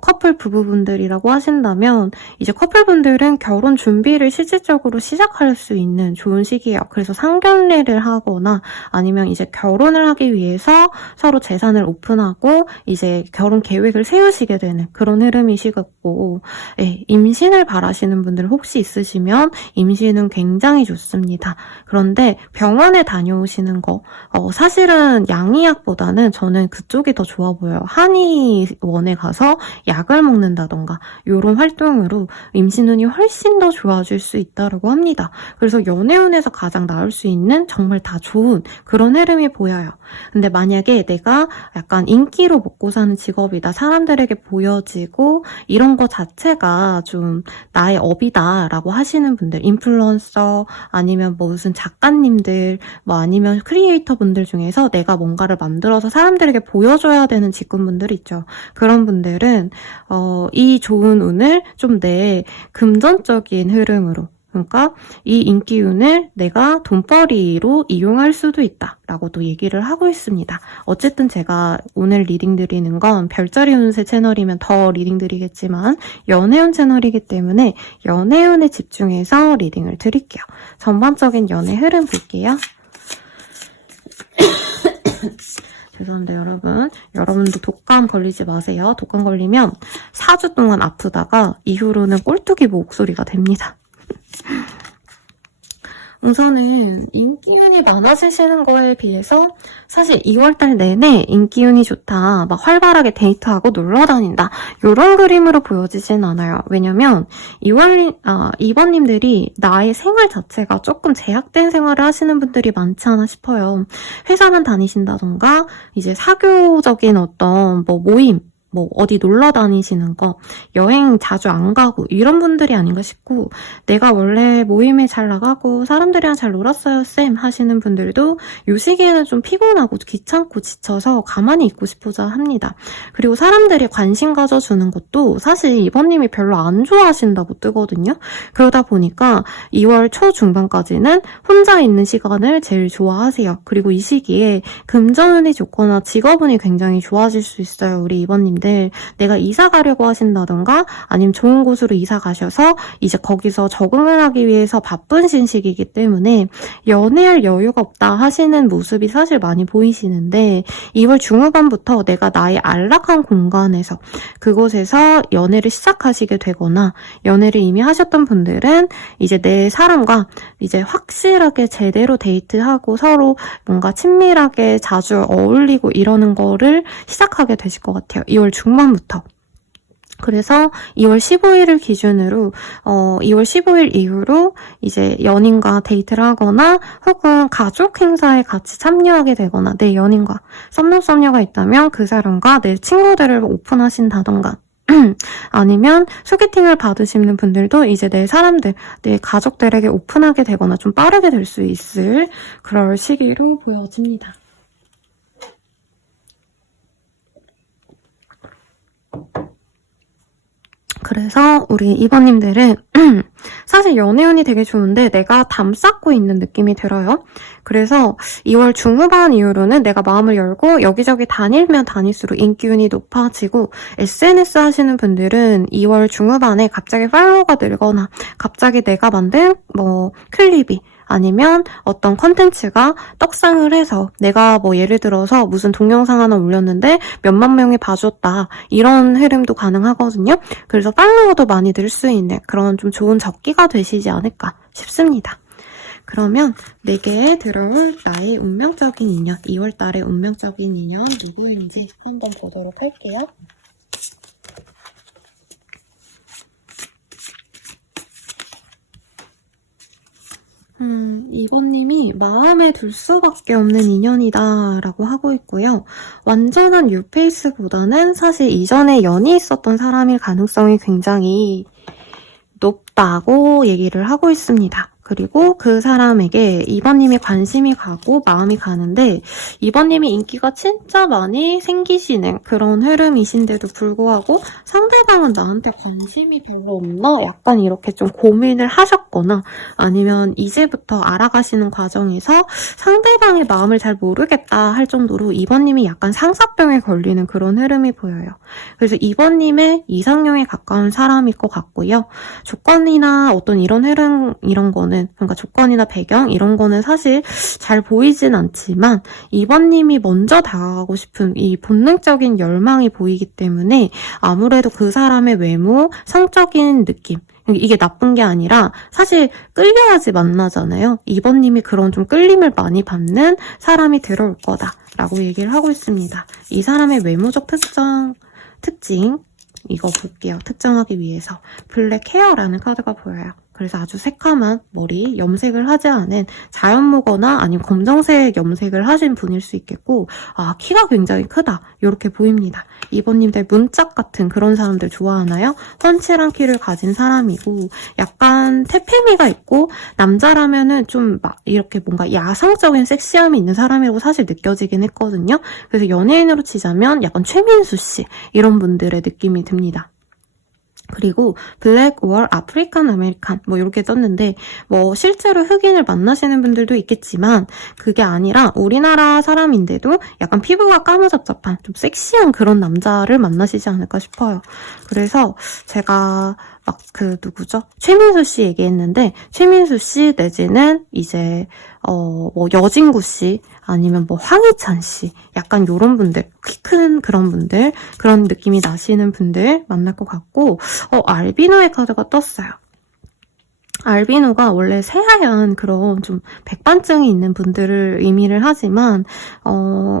커플 부부분들이라고 하신다면 이제 커플분들은 결혼 준비를 실질적으로 시작할 수 있는 좋은 시기예요. 그래서 상견례를 하거나 아니면 이제 결혼을 하기 위해서 서로 재산을 오픈하고 이제 결혼 계획을 세우시게 되는 그런 흐름이시겠고, 예, 임신을 바라시는 분들 혹시 있으시면 임신은 굉장히 좋습니다. 그런데 병원에 다녀오시는 거 사실은 양의학보다는 저는 그쪽이 더 좋아 보여요. 한의원에 가서 약을 먹는다던가 이런 활동으로 임신운이 훨씬 더 좋아질 수 있다고 합니다. 그래서 연애운에서 가장 나올 수 있는 정말 다 좋은 그런 흐름이 보여요. 근데 만약에 내가 약간 인기로 먹고 사는 직업이다, 사람들에게 보여지고 이런 거 자체가 좀 나의 업이다라고 하시는 분들, 인플루언서 아니면 뭐 무슨 작가님들 뭐 아니면 크리에이터 분들 중에서 내가 뭔가를 만들어서 사람들에게 보여줘야 되는 직군분들 있죠. 그런 분들은 이 좋은 운을 좀 내 금전적인 흐름으로, 그러니까 이 인기운을 내가 돈벌이로 이용할 수도 있다라고도 얘기를 하고 있습니다. 어쨌든 제가 오늘 리딩 드리는 건 별자리 운세 채널이면 더 리딩 드리겠지만 연애운 채널이기 때문에 연애운에 집중해서 리딩을 드릴게요. 전반적인 연애 흐름 볼게요. 죄송한데 여러분도 독감 걸리지 마세요. 독감 걸리면 4주 동안 아프다가 이후로는 꼴뚜기 목소리가 됩니다. 우선은 인기운이 많아지시는 거에 비해서 사실 2월달 내내 인기운이 좋다, 막 활발하게 데이트하고 놀러 다닌다 이런 그림으로 보여지진 않아요. 왜냐면 이번님들이 나의 생활 자체가 조금 제약된 생활을 하시는 분들이 많지 않아 싶어요. 회사만 다니신다던가 이제 사교적인 어떤 뭐 모임, 뭐 어디 놀러 다니시는 거, 여행 자주 안 가고 이런 분들이 아닌가 싶고, 내가 원래 모임에 잘 나가고 사람들이랑 잘 놀았어요 쌤 하시는 분들도 이 시기에는 좀 피곤하고 귀찮고 지쳐서 가만히 있고 싶어자 합니다. 그리고 사람들이 관심 가져주는 것도 사실 이번님이 별로 안 좋아하신다고 뜨거든요. 그러다 보니까 2월 초 중반까지는 혼자 있는 시간을 제일 좋아하세요. 그리고 이 시기에 금전운이 좋거나 직업운이 굉장히 좋아질 수 있어요. 우리 이번님 내가 이사 가려고 하신다던가 아니면 좋은 곳으로 이사 가셔서 이제 거기서 적응을 하기 위해서 바쁘신 시기이기 때문에 연애할 여유가 없다 하시는 모습이 사실 많이 보이시는데 2월 중후반부터 내가 나의 안락한 공간에서 그곳에서 연애를 시작하시게 되거나 연애를 이미 하셨던 분들은 이제 내 사람과 이제 확실하게 제대로 데이트하고 서로 뭔가 친밀하게 자주 어울리고 이러는 거를 시작하게 되실 것 같아요. 2월 중반부터. 그래서 2월 15일을 기준으로 2월 15일 이후로 이제 연인과 데이트를 하거나 혹은 가족 행사에 같이 참여하게 되거나 내 연인과 썸남 썸녀가 있다면 그 사람과 내 친구들을 오픈하신다던가 아니면 소개팅을 받으시는 분들도 이제 내 사람들, 내 가족들에게 오픈하게 되거나 좀 빠르게 될 수 있을 그럴 시기로 보여집니다. 그래서 우리 2번님들은 사실 연애운이 되게 좋은데 내가 담 쌓고 있는 느낌이 들어요. 그래서 2월 중후반 이후로는 내가 마음을 열고 여기저기 다니면 다닐수록 인기운이 높아지고, SNS 하시는 분들은 2월 중후반에 갑자기 팔로워가 늘거나 갑자기 내가 만든 클립이 아니면 어떤 컨텐츠가 떡상을 해서 내가 예를 들어서 무슨 동영상 하나 올렸는데 몇만 명이 봐줬다, 이런 흐름도 가능하거든요. 그래서 팔로워도 많이 늘 수 있는 그런 좀 좋은 적기가 되시지 않을까 싶습니다. 그러면 내게 들어올 나의 운명적인 인연, 2월달의 운명적인 인연 누구인지 한번 보도록 할게요. 이번님이 마음에 들 수밖에 없는 인연이다 라고 하고 있고요. 완전한 뉴페이스보다는 사실 이전에 연이 있었던 사람일 가능성이 굉장히 높다고 얘기를 하고 있습니다. 그리고 그 사람에게 2번님이 관심이 가고 마음이 가는데, 2번님이 인기가 진짜 많이 생기시는 그런 흐름이신데도 불구하고 상대방은 나한테 관심이 별로 없나? 약간 이렇게 좀 고민을 하셨거나, 아니면 이제부터 알아가시는 과정에서 상대방의 마음을 잘 모르겠다 할 정도로 2번님이 약간 상사병에 걸리는 그런 흐름이 보여요. 그래서 2번님의 이상형에 가까운 사람일 것 같고요. 조건이나 어떤 이런 흐름, 이런 거는, 그러니까 조건이나 배경 이런 거는 사실 잘 보이진 않지만 2번님이 먼저 다가가고 싶은 이 본능적인 열망이 보이기 때문에 아무래도 그 사람의 외모, 성적인 느낌, 이게 나쁜 게 아니라 사실 끌려야지 만나잖아요. 2번님이 그런 좀 끌림을 많이 받는 사람이 들어올 거다라고 얘기를 하고 있습니다. 이 사람의 외모적 특징 이거 볼게요. 특정하기 위해서 블랙 헤어라는 카드가 보여요. 그래서 아주 새카만 머리, 염색을 하지 않은 자연무거나 아니면 검정색 염색을 하신 분일 수 있겠고, 키가 굉장히 크다 이렇게 보입니다. 2번님들 문짝 같은 그런 사람들 좋아하나요? 훤칠한 키를 가진 사람이고 약간 태페미가 있고, 남자라면은 좀 막 이렇게 뭔가 야성적인 섹시함이 있는 사람이라고 사실 느껴지긴 했거든요. 그래서 연예인으로 치자면 약간 최민수 씨 이런 분들의 느낌이 듭니다. 그리고 블랙 월 아프리칸 아메리칸 이렇게 떴는데, 실제로 흑인을 만나시는 분들도 있겠지만 그게 아니라 우리나라 사람인데도 약간 피부가 까무잡잡한 좀 섹시한 그런 남자를 만나시지 않을까 싶어요. 그래서 제가 누구죠? 최민수 씨 얘기했는데, 최민수 씨 내지는 이제 여진구 씨 아니면 황희찬 씨, 약간 요런 분들, 키 큰 그런 분들, 그런 느낌이 나시는 분들 만날 것 같고, 알비노의 카드가 떴어요. 알비노가 원래 새하얀 그런 좀 백반증이 있는 분들을 의미를 하지만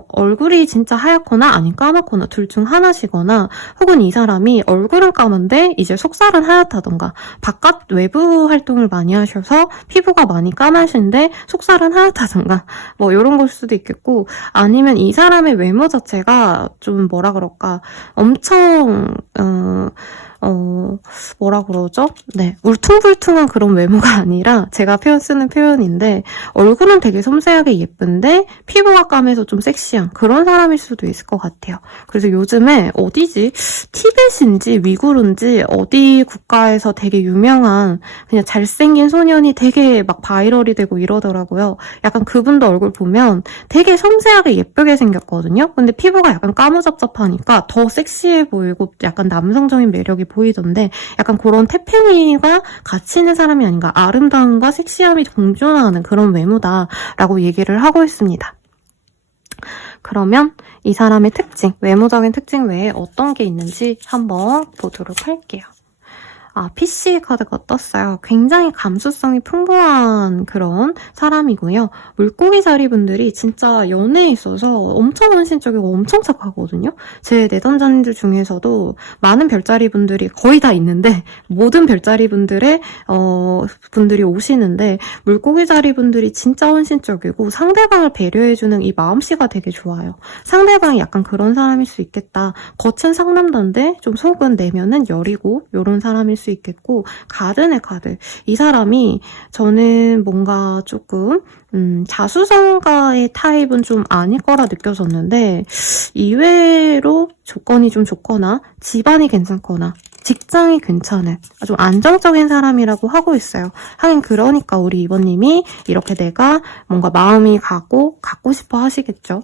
얼굴이 진짜 하얗거나 아니면 까맣거나 둘 중 하나시거나, 혹은 이 사람이 얼굴은 까만데 이제 속살은 하얗다던가, 바깥 외부 활동을 많이 하셔서 피부가 많이 까마신데 속살은 하얗다던가 이런 걸 수도 있겠고, 아니면 이 사람의 외모 자체가 좀 엄청 울퉁불퉁한 그런 외모가 아니라, 제가 쓰는 표현인데, 얼굴은 되게 섬세하게 예쁜데 피부가 까매서 좀 섹시한 그런 사람일 수도 있을 것 같아요. 그래서 요즘에 티벳인지 위구르인지 어디 국가에서 되게 유명한 그냥 잘생긴 소년이 되게 막 바이럴이 되고 이러더라고요. 약간 그분도 얼굴 보면 되게 섬세하게 예쁘게 생겼거든요. 근데 피부가 약간 까무잡잡하니까 더 섹시해 보이고 약간 남성적인 매력이 보이던데, 약간 그런 태평이가 같이 있는 사람이 아닌가, 아름다움과 섹시함이 공존하는 그런 외모다라고 얘기를 하고 있습니다. 그러면 이 사람의 특징, 외모적인 특징 외에 어떤 게 있는지 한번 보도록 할게요. PC 카드가 떴어요. 굉장히 감수성이 풍부한 그런 사람이고요. 물고기 자리 분들이 진짜 연애에 있어서 엄청 헌신적이고 엄청 착하거든요. 제 내담자님들 중에서도 많은 별자리 분들이 거의 다 있는데, 모든 별자리 분들의 분들이 오시는데, 물고기 자리 분들이 진짜 헌신적이고 상대방을 배려해주는 이 마음씨가 되게 좋아요. 상대방이 약간 그런 사람일 수 있겠다. 겉은 상남자인데 좀 속은 내면은 여리고 이런 사람일 수 있겠고, 가든의 카드. 이 사람이 저는 뭔가 조금 자수성가의 타입은 좀 아닐 거라 느껴졌는데, 이외로 조건이 좀 좋거나 집안이 괜찮거나 직장이 괜찮은 좀 안정적인 사람이라고 하고 있어요. 하긴 그러니까 우리 2번님이 이렇게 내가 뭔가 마음이 갖고 싶어 하시겠죠.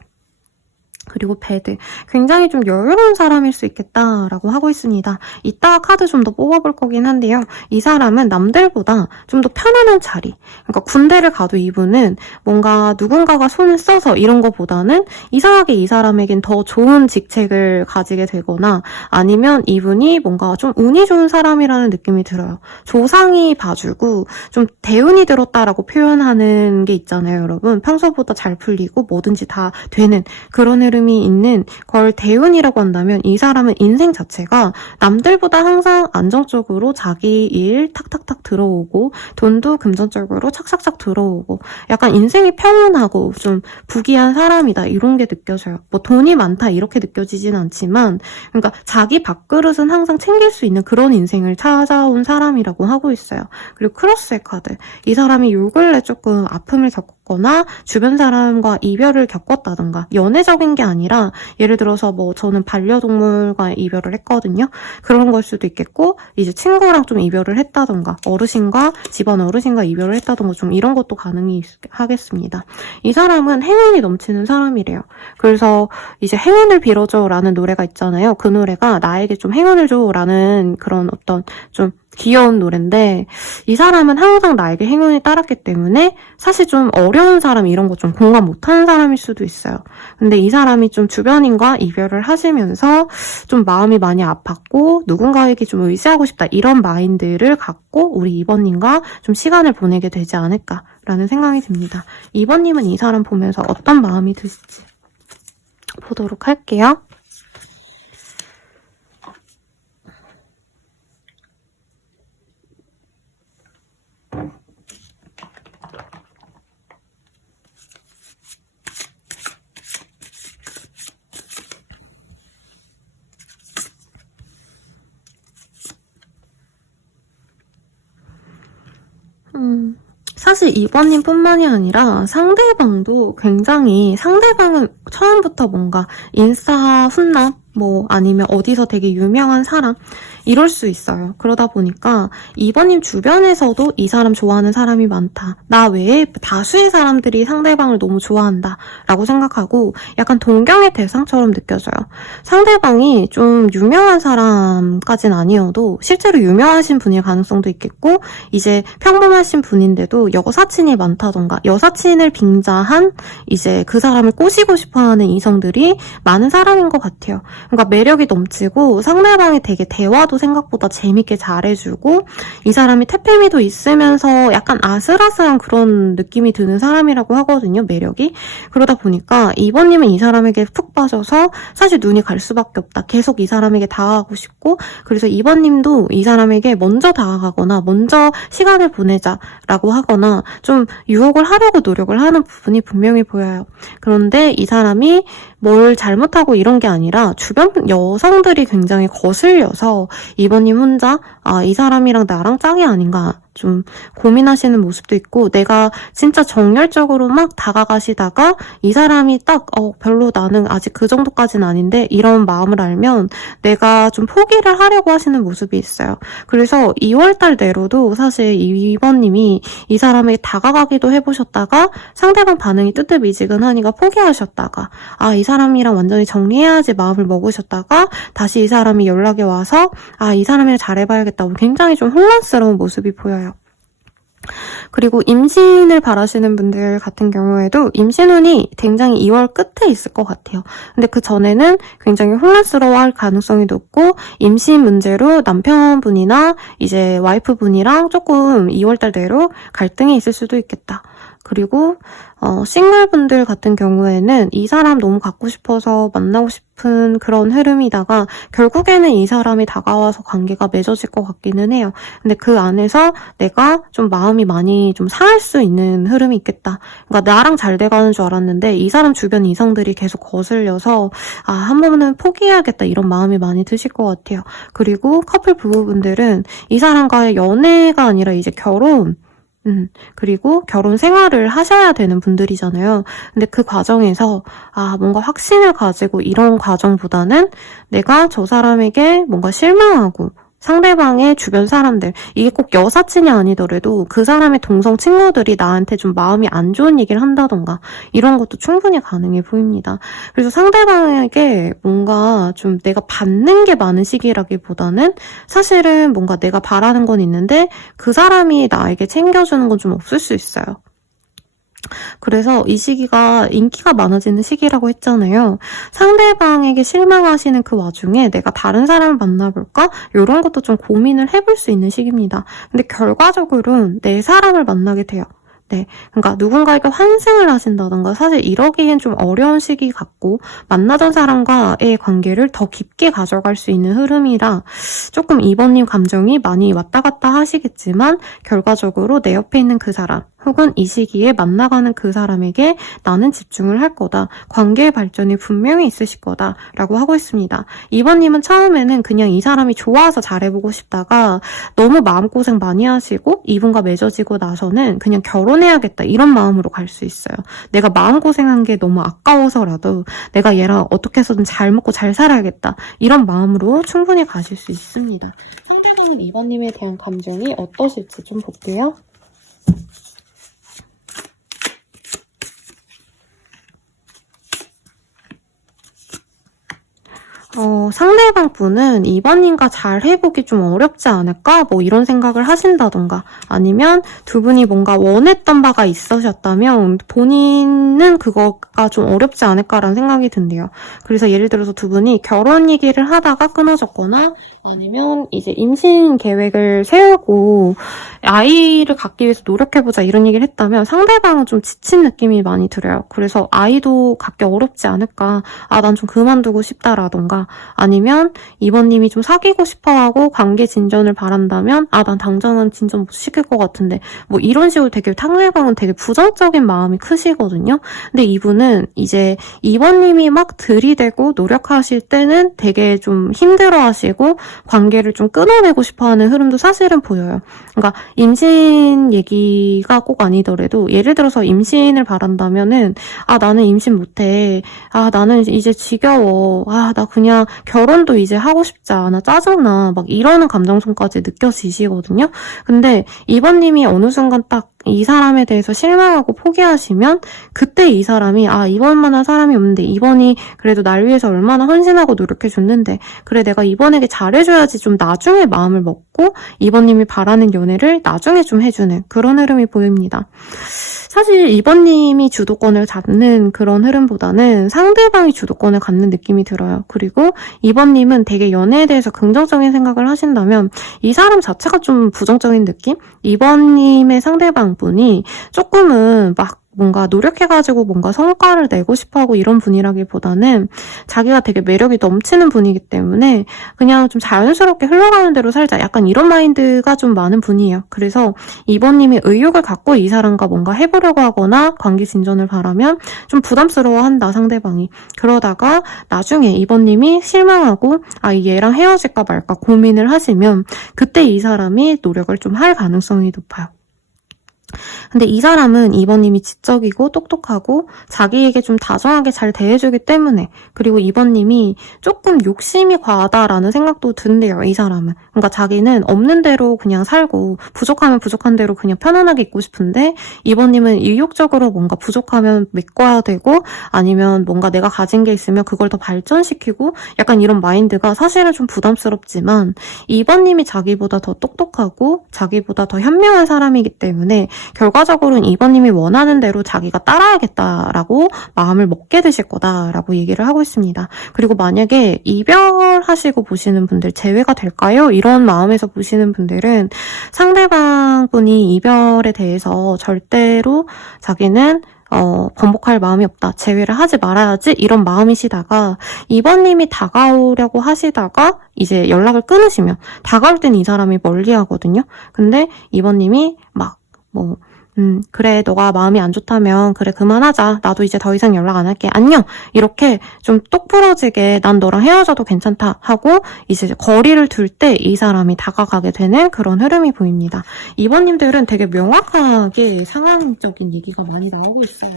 그리고 배드, 굉장히 좀 여유로운 사람일 수 있겠다라고 하고 있습니다. 이따가 카드 좀 더 뽑아볼 거긴 한데요. 이 사람은 남들보다 좀 더 편안한 자리, 그러니까 군대를 가도 이분은 뭔가 누군가가 손을 써서 이런 거보다는 이상하게 이 사람에겐 더 좋은 직책을 가지게 되거나 아니면 이분이 뭔가 좀 운이 좋은 사람이라는 느낌이 들어요. 조상이 봐주고 좀 대운이 들었다라고 표현하는 게 있잖아요, 여러분. 평소보다 잘 풀리고 뭐든지 다 되는 그런 흐름이 있는 걸 대운이라고 한다면 이 사람은 인생 자체가 남들보다 항상 안정적으로 자기 일 탁탁탁 들어오고 돈도 금전적으로 착착착 들어오고 약간 인생이 평온하고 좀 부귀한 사람이다 이런 게 느껴져요. 뭐 돈이 많다 이렇게 느껴지진 않지만 그러니까 자기 밥그릇은 항상 챙길 수 있는 그런 인생을 찾아온 사람이라고 하고 있어요. 그리고 크로스의 카드, 이 사람이 요 근래 조금 아픔을 겪거나 주변 사람과 이별을 겪었다던가 연애적인 게 아니라 예를 들어서 뭐 저는 반려동물과 이별을 했거든요. 그런 걸 수도 있겠고 이제 친구랑 좀 이별을 했다던가 어르신과 집안 어르신과 이별을 했다던가 좀 이런 것도 가능하겠습니다. 이 사람은 행운이 넘치는 사람이래요. 그래서 이제 행운을 빌어줘 라는 노래가 있잖아요. 그 노래가 나에게 좀 행운을 줘 라는 그런 어떤 좀 귀여운 노래인데 이 사람은 항상 나에게 행운이 따랐기 때문에 사실 좀 어려운 사람 이런 거 좀 공감 못하는 사람일 수도 있어요. 근데 이 사람이 좀 주변인과 이별을 하시면서 좀 마음이 많이 아팠고 누군가에게 좀 의지하고 싶다 이런 마인드를 갖고 우리 2번님과 좀 시간을 보내게 되지 않을까라는 생각이 듭니다. 2번님은 이 사람 보면서 어떤 마음이 드실지 보도록 할게요. 사실 2번님 뿐만이 아니라 상대방도 굉장히 상대방은 처음부터 뭔가 인싸 훈남 뭐 아니면 어디서 되게 유명한 사람 이럴 수 있어요. 그러다 보니까 2번님 주변에서도 이 사람 좋아하는 사람이 많다. 나 외에 다수의 사람들이 상대방을 너무 좋아한다 라고 생각하고 약간 동경의 대상처럼 느껴져요. 상대방이 좀 유명한 사람까진 아니어도 실제로 유명하신 분일 가능성도 있겠고 이제 평범하신 분인데도 여사친이 많다던가 여사친을 빙자한 이제 그 사람을 꼬시고 싶어하는 이성들이 많은 사람인 것 같아요. 그러니까 매력이 넘치고 상대방이 되게 대화도 생각보다 재밌게 잘해주고 이 사람이 태페미도 있으면서 약간 아슬아슬한 그런 느낌이 드는 사람이라고 하거든요. 매력이. 그러다 보니까 2번님은 이 사람에게 푹 빠져서 사실 눈이 갈 수밖에 없다. 계속 이 사람에게 다가가고 싶고 그래서 2번님도 이 사람에게 먼저 다가가거나 먼저 시간을 보내자라고 하거나 좀 유혹을 하려고 노력을 하는 부분이 분명히 보여요. 그런데 이 사람이 뭘 잘못하고 이런 게 아니라 주변 여성들이 굉장히 거슬려서 2번님 혼자 이 사람이랑 나랑 짝이 아닌가 좀 고민하시는 모습도 있고 내가 진짜 정열적으로 막 다가가시다가 이 사람이 딱 별로 나는 아직 그 정도까지는 아닌데 이런 마음을 알면 내가 좀 포기를 하려고 하시는 모습이 있어요. 그래서 2월달 내로도 사실 2번님이 이 사람에게 다가가기도 해보셨다가 상대방 반응이 뜨뜻미지근하니까 포기하셨다가 이 사람이랑 완전히 정리해야지 마음을 먹으셨다가 다시 이 사람이 연락이 와서 이 사람이랑 잘해봐야겠다고 굉장히 좀 혼란스러운 모습이 보여요. 그리고 임신을 바라시는 분들 같은 경우에도 임신운이 굉장히 2월 끝에 있을 것 같아요. 근데 그 전에는 굉장히 혼란스러워할 가능성이 높고 임신 문제로 남편분이나 이제 와이프분이랑 조금 2월달 내로 갈등이 있을 수도 있겠다. 그리고 싱글분들 같은 경우에는 이 사람 너무 갖고 싶어서 만나고 싶은 그런 흐름이다가 결국에는 이 사람이 다가와서 관계가 맺어질 것 같기는 해요. 근데 그 안에서 내가 좀 마음이 많이 좀 상할 수 있는 흐름이 있겠다. 그러니까 나랑 잘 돼가는 줄 알았는데 이 사람 주변 이성들이 계속 거슬려서 한 번은 포기해야겠다 이런 마음이 많이 드실 것 같아요. 그리고 커플 부부분들은 이 사람과의 연애가 아니라 이제 결혼 그리고 결혼 생활을 하셔야 되는 분들이잖아요. 근데 그 과정에서 뭔가 확신을 가지고 이런 과정보다는 내가 저 사람에게 뭔가 실망하고 상대방의 주변 사람들, 이게 꼭 여사친이 아니더라도 그 사람의 동성 친구들이 나한테 좀 마음이 안 좋은 얘기를 한다던가 이런 것도 충분히 가능해 보입니다. 그래서 상대방에게 뭔가 좀 내가 받는 게 많은 시기라기보다는 사실은 뭔가 내가 바라는 건 있는데 그 사람이 나에게 챙겨주는 건 좀 없을 수 있어요. 그래서 이 시기가 인기가 많아지는 시기라고 했잖아요. 상대방에게 실망하시는 그 와중에 내가 다른 사람을 만나볼까? 이런 것도 좀 고민을 해볼 수 있는 시기입니다. 근데 결과적으로는 내 사람을 만나게 돼요. 네. 그러니까 누군가에게 환승을 하신다던가 사실 이러기엔 좀 어려운 시기 같고 만나던 사람과의 관계를 더 깊게 가져갈 수 있는 흐름이라 조금 이번님 감정이 많이 왔다 갔다 하시겠지만 결과적으로 내 옆에 있는 그 사람 혹은 이 시기에 만나가는 그 사람에게 나는 집중을 할 거다. 관계의 발전이 분명히 있으실 거다. 라고 하고 있습니다. 이번님은 처음에는 그냥 이 사람이 좋아서 잘해보고 싶다가 너무 마음고생 많이 하시고 이분과 맺어지고 나서는 그냥 결혼해야겠다. 이런 마음으로 갈 수 있어요. 내가 마음고생한 게 너무 아까워서라도 내가 얘랑 어떻게 해서든 잘 먹고 잘 살아야겠다. 이런 마음으로 충분히 가실 수 있습니다. 상대방은 이번님에 대한 감정이 어떠실지 좀 볼게요. 상대방 분은 이번님과 잘 해보기 좀 어렵지 않을까? 뭐 이런 생각을 하신다던가 아니면 두 분이 뭔가 원했던 바가 있으셨다면 본인은 그거가 좀 어렵지 않을까라는 생각이 든대요. 그래서 예를 들어서 두 분이 결혼 얘기를 하다가 끊어졌거나 아니면 이제 임신 계획을 세우고 아이를 갖기 위해서 노력해보자 이런 얘기를 했다면 상대방은 좀 지친 느낌이 많이 들어요. 그래서 아이도 갖기 어렵지 않을까? 아, 난 좀 그만두고 싶다라던가 아니면 이번님이 좀 사귀고 싶어하고 관계 진전을 바란다면 아, 난 당장은 진전 못 시킬 것 같은데 뭐 이런 식으로 되게 상대방은 되게 부정적인 마음이 크시거든요. 근데 이분은 이제 이번님이 막 들이대고 노력하실 때는 되게 좀 힘들어하시고 관계를 좀 끊어내고 싶어하는 흐름도 사실은 보여요. 그러니까 임신 얘기가 꼭 아니더라도 예를 들어서 임신을 바란다면은 아, 나는 임신 못해. 아, 나는 이제 지겨워. 아, 나 그냥 결혼도 이제 하고 싶지 않아. 짜증나. 막 이러는 감정선까지 느껴지시거든요. 근데 이번님이 어느 순간 딱 이 사람에 대해서 실망하고 포기하시면 그때 이 사람이 아, 이번만한 사람이 없는데 이번이 그래도 날 위해서 얼마나 헌신하고 노력해줬는데 그래 내가 이번에게 잘해줘야지 좀 나중에 마음을 먹고 이번님이 바라는 연애를 나중에 좀 해주는 그런 흐름이 보입니다. 사실 이번님이 주도권을 잡는 그런 흐름보다는 상대방이 주도권을 갖는 느낌이 들어요. 그리고 이번님은 되게 연애에 대해서 긍정적인 생각을 하신다면 이 사람 자체가 좀 부정적인 느낌? 이번님의 상대방 분이 조금은 막 뭔가 노력해가지고 뭔가 성과를 내고 싶어하고 이런 분이라기보다는 자기가 되게 매력이 넘치는 분이기 때문에 그냥 좀 자연스럽게 흘러가는 대로 살자. 약간 이런 마인드가 좀 많은 분이에요. 그래서 이번님이 의욕을 갖고 이 사람과 뭔가 해보려고 하거나 관계 진전을 바라면 좀 부담스러워한다, 상대방이. 그러다가 나중에 이번님이 실망하고 아, 얘랑 헤어질까 말까 고민을 하시면 그때 이 사람이 노력을 좀 할 가능성이 높아요. 근데 이 사람은 이번님이 지적이고 똑똑하고 자기에게 좀 다정하게 잘 대해주기 때문에 그리고 이번님이 조금 욕심이 과하다라는 생각도 든대요. 이 사람은. 그러니까 자기는 없는 대로 그냥 살고 부족하면 부족한 대로 그냥 편안하게 있고 싶은데 이번님은 의욕적으로 뭔가 부족하면 메꿔야 되고 아니면 뭔가 내가 가진 게 있으면 그걸 더 발전시키고 약간 이런 마인드가 사실은 좀 부담스럽지만 이번님이 자기보다 더 똑똑하고 자기보다 더 현명한 사람이기 때문에 결과적으로는 이번님이 원하는 대로 자기가 따라야겠다라고 마음을 먹게 되실 거다라고 얘기를 하고 있습니다. 그리고 만약에 이별하시고 보시는 분들 제외가 될까요? 이런 마음에서 보시는 분들은 상대방 분이 이별에 대해서 절대로 자기는 번복할 마음이 없다. 제외를 하지 말아야지. 이런 마음이시다가 이번님이 다가오려고 하시다가 이제 연락을 끊으시면 다가올 땐 이 사람이 멀리 하거든요. 근데 이번님이 막 그래, 너가 마음이 안 좋다면, 그래, 그만하자. 나도 이제 더 이상 연락 안 할게. 안녕! 이렇게 좀 똑부러지게 난 너랑 헤어져도 괜찮다 하고, 이제 거리를 둘 때 이 사람이 다가가게 되는 그런 흐름이 보입니다. 이번님들은 되게 명확하게 상황적인 얘기가 많이 나오고 있어요.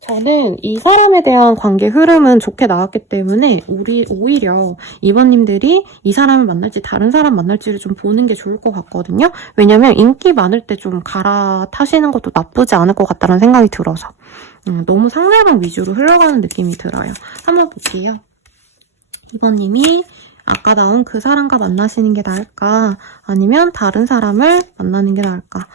저는 이 사람에 대한 관계 흐름은 좋게 나왔기 때문에 오히려 이번님들이 이 사람을 만날지 다른 사람 만날지를 좀 보는 게 좋을 것 같거든요. 왜냐면 인기 많을 때 좀 갈아타시는 것도 나쁘지 않을 것 같다는 생각이 들어서 너무 상대방 위주로 흘러가는 느낌이 들어요. 한번 볼게요. 이번님이 아까 나온 그 사람과 만나시는 게 나을까? 아니면 다른 사람을 만나는 게 나을까?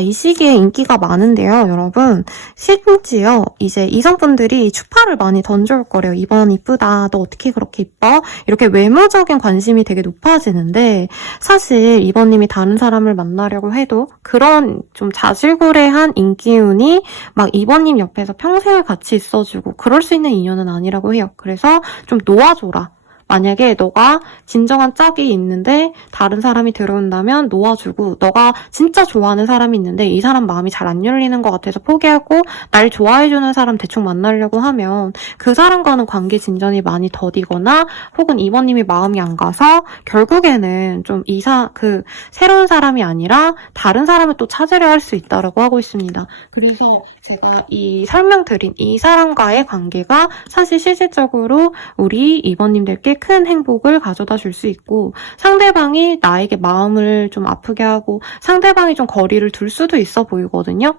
이 시기에 인기가 많은데요, 여러분. 심지어 이제 이성분들이 추파를 많이 던져올 거래요. 이번 이쁘다. 너 어떻게 그렇게 이뻐? 이렇게 외모적인 관심이 되게 높아지는데 사실 이번님이 다른 사람을 만나려고 해도 그런 좀 자질구레한 인기운이 막 이번님 옆에서 평생을 같이 있어주고 그럴 수 있는 인연은 아니라고 해요. 그래서 좀 놓아줘라. 만약에 너가 진정한 짝이 있는데 다른 사람이 들어온다면 놓아주고 너가 진짜 좋아하는 사람이 있는데 이 사람 마음이 잘 안 열리는 것 같아서 포기하고 날 좋아해주는 사람 대충 만나려고 하면 그 사람과는 관계 진전이 많이 더디거나 혹은 이번님이 마음이 안 가서 결국에는 좀 새로운 사람이 아니라 다른 사람을 또 찾으려 할 수 있다라고 하고 있습니다. 그래서 제가 이 설명드린 이 사람과의 관계가 사실 실질적으로 우리 이번님들께 큰 행복을 가져다 줄 수 있고 상대방이 나에게 마음을 좀 아프게 하고 상대방이 좀 거리를 둘 수도 있어 보이거든요.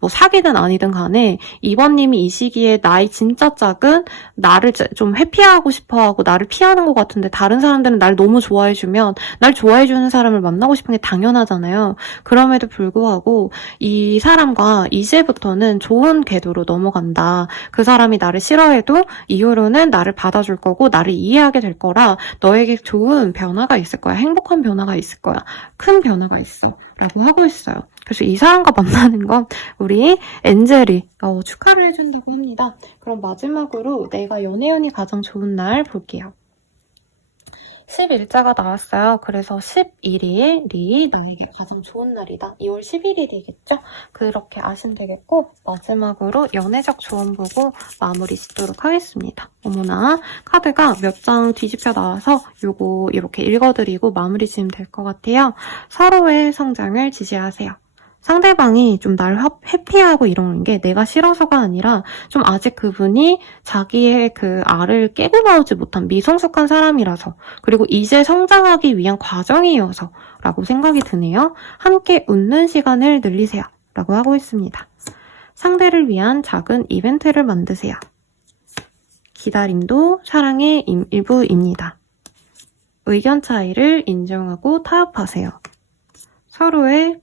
뭐 사귀든 아니든 간에 이번님이 이 시기에 나의 진짜 짝은 나를 좀 회피하고 싶어하고 나를 피하는 것 같은데 다른 사람들은 날 너무 좋아해주면 날 좋아해주는 사람을 만나고 싶은 게 당연하잖아요. 그럼에도 불구하고 이 사람과 이제부터는 좋은 궤도로 넘어간다. 그 사람이 나를 싫어해도 이후로는 나를 받아줄 거고 나를 이해하게 될 거라 너에게 좋은 변화가 있을 거야. 행복한 변화가 있을 거야. 큰 변화가 있어. 라고 하고 있어요. 그래서 이 사람과 만나는 건 우리 엔젤이 축하를 해준다고 합니다. 그럼 마지막으로 내가 연애운이 가장 좋은 날 볼게요. 10일자가 나왔어요. 그래서 11일이 나에게 가장 좋은 날이다. 2월 11일이겠죠? 그렇게 아시면 되겠고 마지막으로 연애적 조언 보고 마무리 짓도록 하겠습니다. 어머나 카드가 몇 장 뒤집혀 나와서 요거 이렇게 읽어드리고 마무리 지으면 될 것 같아요. 서로의 성장을 지지하세요. 상대방이 좀 날 회피하고 이러는 게 내가 싫어서가 아니라 좀 아직 그분이 자기의 그 알을 깨고 나오지 못한 미성숙한 사람이라서 그리고 이제 성장하기 위한 과정이어서 라고 생각이 드네요. 함께 웃는 시간을 늘리세요. 라고 하고 있습니다. 상대를 위한 작은 이벤트를 만드세요. 기다림도 사랑의 일부입니다. 의견 차이를 인정하고 타협하세요. 서로의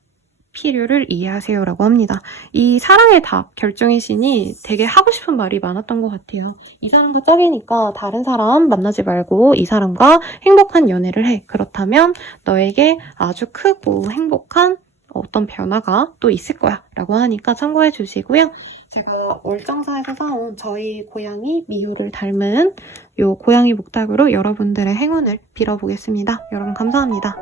필요를 이해하세요라고 합니다. 이 사랑의 답, 결정의 신이 되게 하고 싶은 말이 많았던 것 같아요. 이 사람과 짝이니까 다른 사람 만나지 말고 이 사람과 행복한 연애를 해. 그렇다면 너에게 아주 크고 행복한 어떤 변화가 또 있을 거야 라고 하니까 참고해 주시고요. 제가 월정사에서 사온 저희 고양이 미우를 닮은 요 고양이 목탁으로 여러분들의 행운을 빌어보겠습니다. 여러분 감사합니다.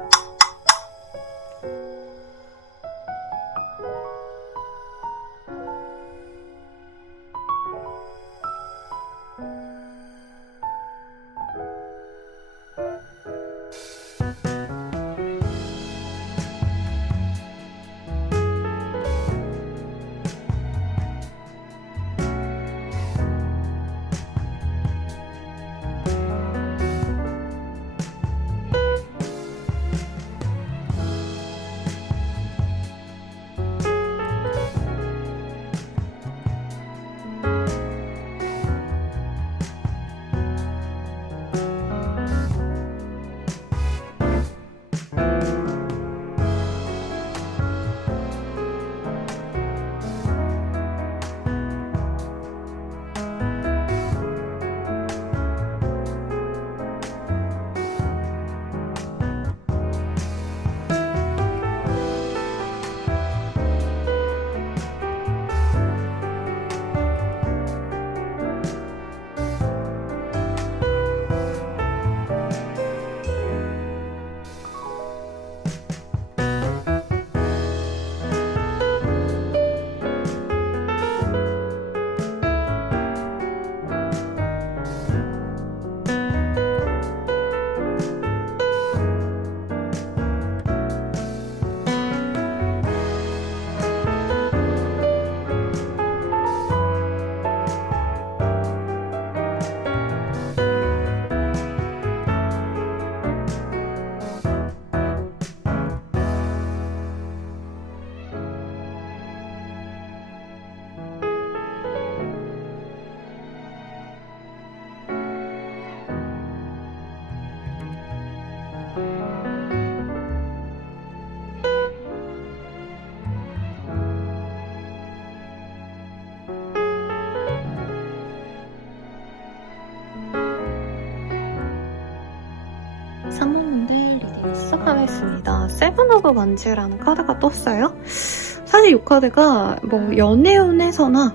하겠습니다. 세븐 오브 만즈라는 카드가 떴어요. 사실 이 카드가 뭐 연애운에서나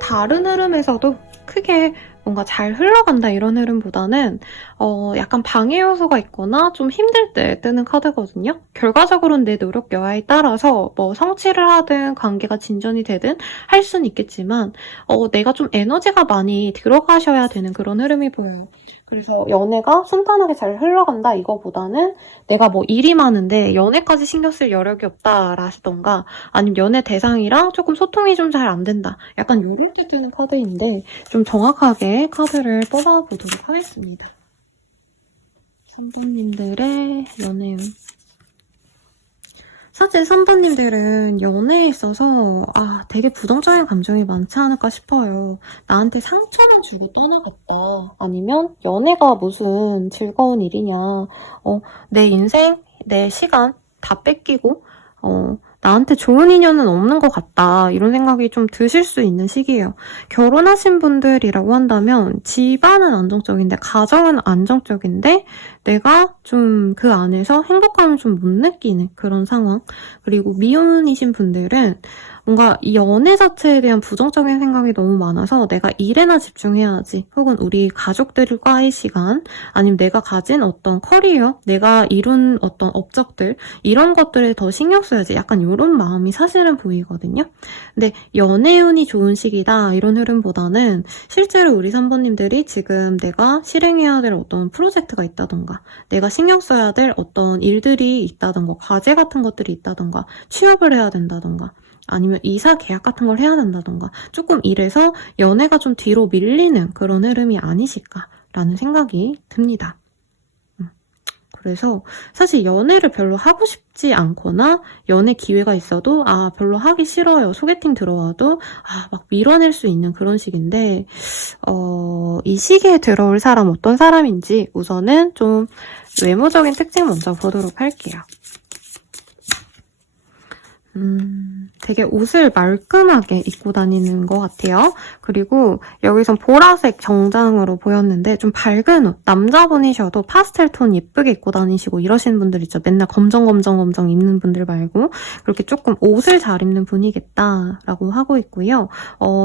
다른 흐름에서도 크게 뭔가 잘 흘러간다 이런 흐름보다는 약간 방해 요소가 있거나 좀 힘들 때 뜨는 카드거든요. 결과적으로는 내 노력 여하에 따라서 뭐 성취를 하든 관계가 진전이 되든 할 수는 있겠지만 내가 좀 에너지가 많이 들어가셔야 되는 그런 흐름이 보여요. 그래서 연애가 순탄하게 잘 흘러간다 이거보다는 내가 뭐 일이 많은데 연애까지 신경 쓸 여력이 없다라시던가 아니면 연애 대상이랑 조금 소통이 좀 잘 안 된다. 약간 요럴 때 뜨는 카드인데 좀 정확하게 카드를 뽑아보도록 하겠습니다. 선배님들의 연애운. 사실 선배님들은 연애에 있어서 되게 부정적인 감정이 많지 않을까 싶어요. 나한테 상처만 주고 떠나갔다. 아니면 연애가 무슨 즐거운 일이냐. 내 인생, 내 시간 다 뺏기고 나한테 좋은 인연은 없는 것 같다. 이런 생각이 좀 드실 수 있는 시기예요. 결혼하신 분들이라고 한다면 집안은 안정적인데 가정은 안정적인데 내가 좀 그 안에서 행복감을 좀 못 느끼는 그런 상황. 그리고 미혼이신 분들은 뭔가 이 연애 자체에 대한 부정적인 생각이 너무 많아서 내가 일에나 집중해야지. 혹은 우리 가족들과의 시간, 아니면 내가 가진 어떤 커리어, 내가 이룬 어떤 업적들, 이런 것들에 더 신경 써야지. 약간 이런 마음이 사실은 보이거든요. 근데 연애운이 좋은 시기다 이런 흐름보다는 실제로 우리 3번님들이 지금 내가 실행해야 될 어떤 프로젝트가 있다던가 내가 신경 써야 될 어떤 일들이 있다던가 과제 같은 것들이 있다던가 취업을 해야 된다던가 아니면 이사 계약 같은 걸 해야 된다던가 조금 이래서 연애가 좀 뒤로 밀리는 그런 흐름이 아니실까라는 생각이 듭니다. 그래서 사실 연애를 별로 하고 싶지 않거나 연애 기회가 있어도 별로 하기 싫어요. 소개팅 들어와도 막 밀어낼 수 있는 그런 시기인데 이 시기에 들어올 사람 어떤 사람인지 우선은 좀 외모적인 특징 먼저 보도록 할게요. 되게 옷을 말끔하게 입고 다니는 것 같아요. 그리고 여기선 보라색 정장으로 보였는데 좀 밝은 옷, 남자분이셔도 파스텔 톤 예쁘게 입고 다니시고 이러시는 분들 있죠. 맨날 검정 입는 분들 말고 그렇게 조금 옷을 잘 입는 분이겠다라고 하고 있고요.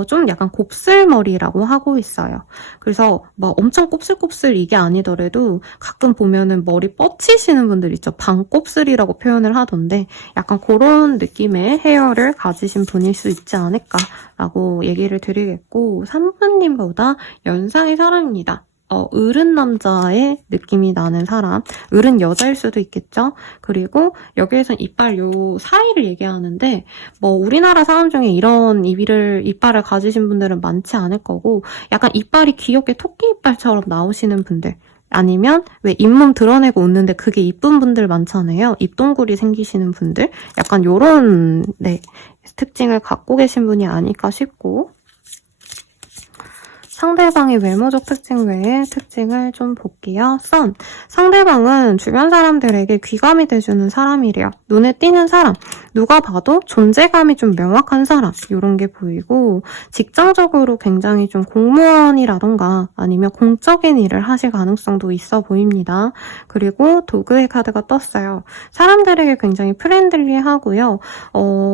좀 약간 곱슬머리라고 하고 있어요. 그래서 막 엄청 곱슬곱슬 이게 아니더라도 가끔 보면은 머리 뻗치시는 분들 있죠. 반곱슬이라고 표현을 하던데 약간 그런 느낌의 헤어를 가지신 분일 수 있지 않을까라고 얘기를 드리겠고 3분님보다 연상의 사람입니다. 어른 남자의 느낌이 나는 사람, 어른 여자일 수도 있겠죠. 그리고 여기에선 이빨 요 사이를 얘기하는데 뭐 우리나라 사람 중에 이런 이빨을 가지신 분들은 많지 않을 거고 약간 이빨이 귀엽게 토끼 이빨처럼 나오시는 분들 아니면 왜 잇몸 드러내고 웃는데 그게 이쁜 분들 많잖아요. 입동굴이 생기시는 분들 약간 요런 특징을 갖고 계신 분이 아닐까 싶고 상대방의 외모적 특징 외에 특징을 좀 볼게요. 선. 상대방은 주변 사람들에게 귀감이 돼주는 사람이래요. 눈에 띄는 사람. 누가 봐도 존재감이 좀 명확한 사람. 이런 게 보이고 직장적으로 굉장히 좀 공무원이라던가 아니면 공적인 일을 하실 가능성도 있어 보입니다. 그리고 도그의 카드가 떴어요. 사람들에게 굉장히 프렌들리하고요.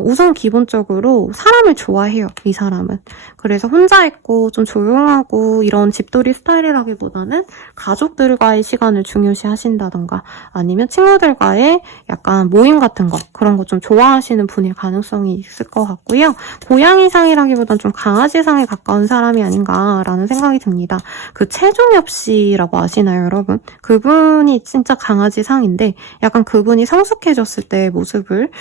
우선 기본적으로 사람을 좋아해요. 이 사람은. 그래서 혼자 있고 좀 조용하고 이런 집돌이 스타일이라기보다는 가족들과의 시간을 중요시 하신다던가 아니면 친구들과의 약간 모임 같은 거 그런 거 좀 좋아하시는 분일 가능성이 있을 것 같고요. 고양이상이라기보다는 좀 강아지상에 가까운 사람이 아닌가라는 생각이 듭니다. 그 최종엽 씨라고 아시나요, 여러분? 그분이 진짜 강아지상인데 약간 그분이 성숙해졌을 때의 모습을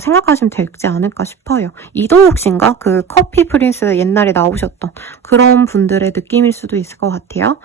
생각하시면 되지 않을까 싶어요. 이동욱 씨인가? 그 커피 프린스 옛날에 나오셨던 그런 분들의 느낌일 수도 있을 것 같아요.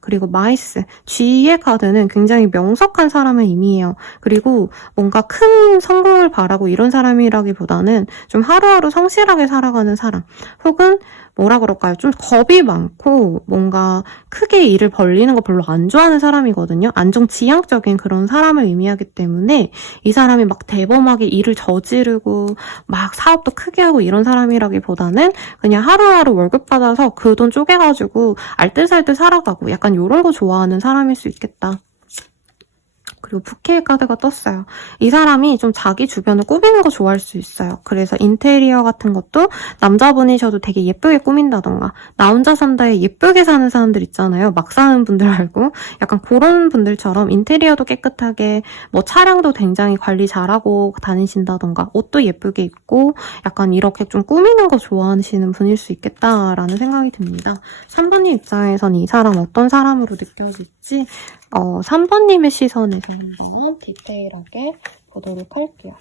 그리고 마이스. G의 카드는 굉장히 명석한 사람을 의미해요. 그리고 뭔가 큰 성공을 바라고 이런 사람이라기보다는 좀 하루하루 성실하게 살아가는 사람. 혹은 뭐라 그럴까요? 좀 겁이 많고 뭔가 크게 일을 벌리는 거 별로 안 좋아하는 사람이거든요. 안정지향적인 그런 사람을 의미하기 때문에 이 사람이 막 대범하게 일을 저지르고 막 사업도 크게 하고 이런 사람이라기보다는 그냥 하루하루 월급 받아서 그 돈 쪼개가지고 알뜰살뜰 살아가고 약간 이런 거 좋아하는 사람일 수 있겠다. 그리고 부캐 카드가 떴어요. 이 사람이 좀 자기 주변을 꾸미는 거 좋아할 수 있어요. 그래서 인테리어 같은 것도 남자분이셔도 되게 예쁘게 꾸민다던가, 나 혼자 산다에 예쁘게 사는 사람들 있잖아요. 막 사는 분들 말고 약간 그런 분들처럼 인테리어도 깨끗하게, 뭐 차량도 굉장히 관리 잘하고 다니신다던가, 옷도 예쁘게 입고 약간 이렇게 좀 꾸미는 거 좋아하시는 분일 수 있겠다라는 생각이 듭니다. 3번님 입장에선 이 사람 어떤 사람으로 느껴질지 3번님의 시선에서 한번 디테일하게 보도록 할게요.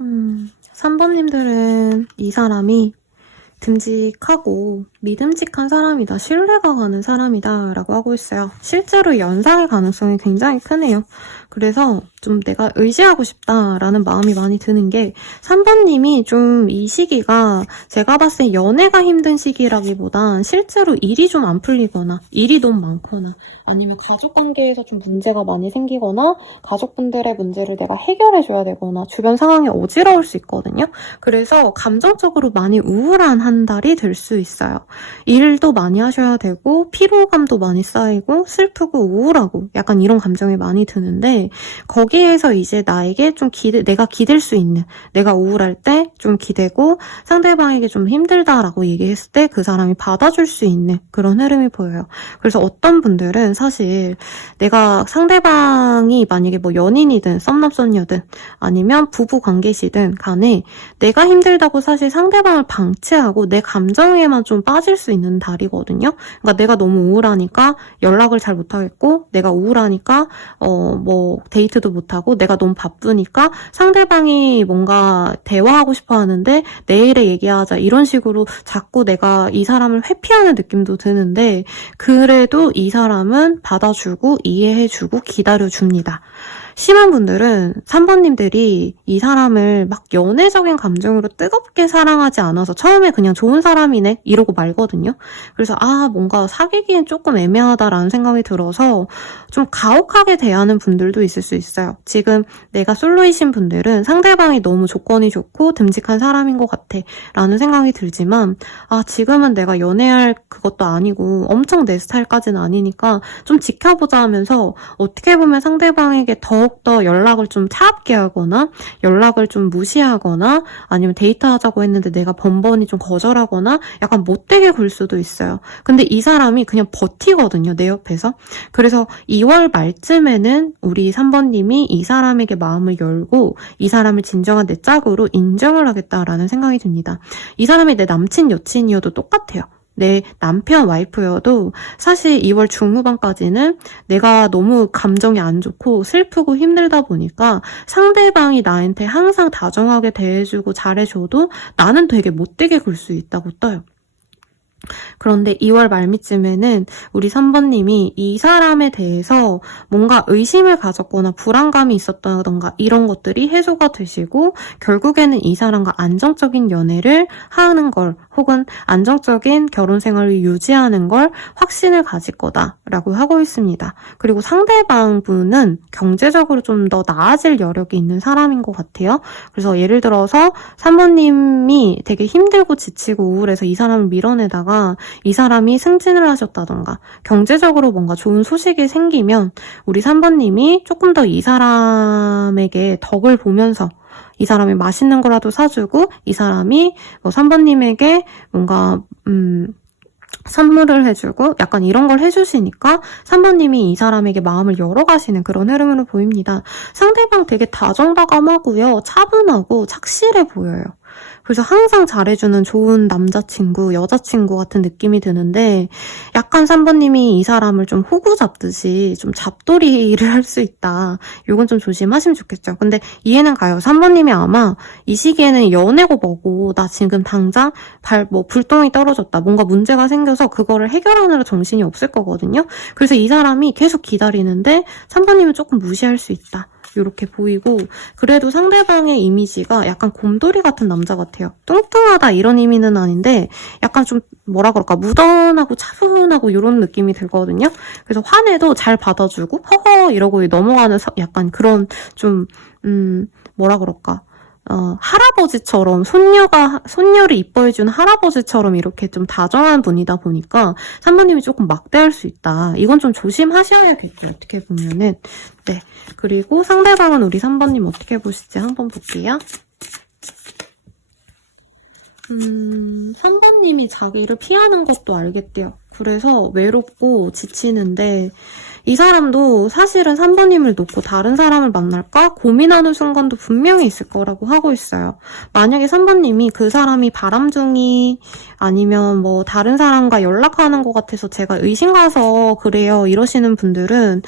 음, 3번님들은 이 사람이 듬직하고 믿음직한 사람이다, 신뢰가 가는 사람이다 라고 하고 있어요. 실제로 연상의 가능성이 굉장히 크네요. 그래서 좀 내가 의지하고 싶다라는 마음이 많이 드는 게, 3번님이 좀 이 시기가 제가 봤을 때 연애가 힘든 시기라기보단 실제로 일이 좀 안 풀리거나 일이 너무 많거나 아니면 가족관계에서 좀 문제가 많이 생기거나 가족분들의 문제를 내가 해결해줘야 되거나 주변 상황이 어지러울 수 있거든요. 그래서 감정적으로 많이 우울한 한 달이 될 수 있어요. 일도 많이 하셔야 되고 피로감도 많이 쌓이고 슬프고 우울하고 약간 이런 감정이 많이 드는데, 거기에서 이제 나에게 좀 내가 기댈 수 있는, 내가 우울할 때 좀 기대고 상대방에게 좀 힘들다라고 얘기했을 때 그 사람이 받아줄 수 있는 그런 흐름이 보여요. 그래서 어떤 분들은 사실 내가 상대방이 만약에 뭐 연인이든 썸남썸녀든 아니면 부부 관계시든 간에 내가 힘들다고 사실 상대방을 방치하고 내 감정에만 좀 빠질 수 있는 달이거든요. 그러니까 내가 너무 우울하니까 연락을 잘 못하겠고, 내가 우울하니까 뭐 데이트도 못하고, 내가 너무 바쁘니까 상대방이 뭔가 대화하고 싶어 하는데 내일에 얘기하자 이런 식으로 자꾸 내가 이 사람을 회피하는 느낌도 드는데, 그래도 이 사람은 받아주고 이해해주고 기다려줍니다. 심한 분들은 3번님들이 이 사람을 막 연애적인 감정으로 뜨겁게 사랑하지 않아서 처음에 그냥 좋은 사람이네 이러고 말거든요. 그래서 뭔가 사귀기엔 조금 애매하다라는 생각이 들어서 좀 가혹하게 대하는 분들도 있을 수 있어요. 지금 내가 솔로이신 분들은 상대방이 너무 조건이 좋고 듬직한 사람인 것 같아 라는 생각이 들지만, 지금은 내가 연애할 그것도 아니고 엄청 내 스타일까지는 아니니까 좀 지켜보자 하면서 어떻게 보면 상대방에게 더욱더 연락을 좀 차갑게 하거나 연락을 좀 무시하거나 아니면 데이트하자고 했는데 내가 번번이 좀 거절하거나 약간 못되게 굴 수도 있어요. 근데 이 사람이 그냥 버티거든요, 내 옆에서. 그래서 2월 말쯤에는 우리 3번님이 이 사람에게 마음을 열고 이 사람을 진정한 내 짝으로 인정을 하겠다라는 생각이 듭니다. 이 사람이 내 남친, 여친이어도 똑같아요. 내 남편, 와이프여도 사실 2월 중후반까지는 내가 너무 감정이 안 좋고 슬프고 힘들다 보니까 상대방이 나한테 항상 다정하게 대해주고 잘해줘도 나는 되게 못되게 굴 수 있다고 떠요. 그런데 2월 말미쯤에는 우리 3번님이 이 사람에 대해서 뭔가 의심을 가졌거나 불안감이 있었다던가 이런 것들이 해소가 되시고 결국에는 이 사람과 안정적인 연애를 하는 걸, 혹은 안정적인 결혼 생활을 유지하는 걸 확신을 가질 거다라고 하고 있습니다. 그리고 상대방 분은 경제적으로 좀 더 나아질 여력이 있는 사람인 것 같아요. 그래서 예를 들어서 3번님이 되게 힘들고 지치고 우울해서 이 사람을 밀어내다가 이 사람이 승진을 하셨다던가 경제적으로 뭔가 좋은 소식이 생기면 우리 3번님이 조금 더 이 사람에게 덕을 보면서 이 사람이 맛있는 거라도 사주고 이 사람이 3번님에게 뭔가 선물을 해주고 약간 이런 걸 해주시니까 3번님이 이 사람에게 마음을 열어가시는 그런 흐름으로 보입니다. 상대방 되게 다정다감하고요. 차분하고 착실해 보여요. 그래서 항상 잘해주는 좋은 남자친구, 여자친구 같은 느낌이 드는데 약간 3번님이 이 사람을 좀 호구 잡듯이 좀 잡돌이를 할 수 있다. 이건 좀 조심하시면 좋겠죠. 근데 이해는 가요. 3번님이 아마 이 시기에는 연애고 뭐고 나 지금 당장 불똥이 떨어졌다. 뭔가 문제가 생겨서 그거를 해결하느라 정신이 없을 거거든요. 그래서 이 사람이 계속 기다리는데 3번님은 조금 무시할 수 있다. 이렇게 보이고, 그래도 상대방의 이미지가 약간 곰돌이 같은 남자 같아요. 뚱뚱하다 이런 의미는 아닌데 약간 좀 뭐라 그럴까, 무던하고 차분하고 이런 느낌이 들거든요. 그래서 화내도 잘 받아주고 허허 이러고 넘어가는 약간 그런 좀 뭐라 그럴까, 할아버지처럼, 손녀를 이뻐해준 할아버지처럼 이렇게 좀 다정한 분이다 보니까 3번님이 조금 막대할 수 있다. 이건 좀 조심하셔야겠죠, 어떻게 보면은. 네. 그리고 상대방은 우리 3번님 어떻게 보실지 한번 볼게요. 3번님이 자기를 피하는 것도 알겠대요. 그래서 외롭고 지치는데, 이 사람도 사실은 3번님을 놓고 다른 사람을 만날까 고민하는 순간도 분명히 있을 거라고 하고 있어요. 만약에 3번님이 그 사람이 바람둥이 아니면 뭐 다른 사람과 연락하는 것 같아서 제가 의심가서 그래요 이러시는 분들은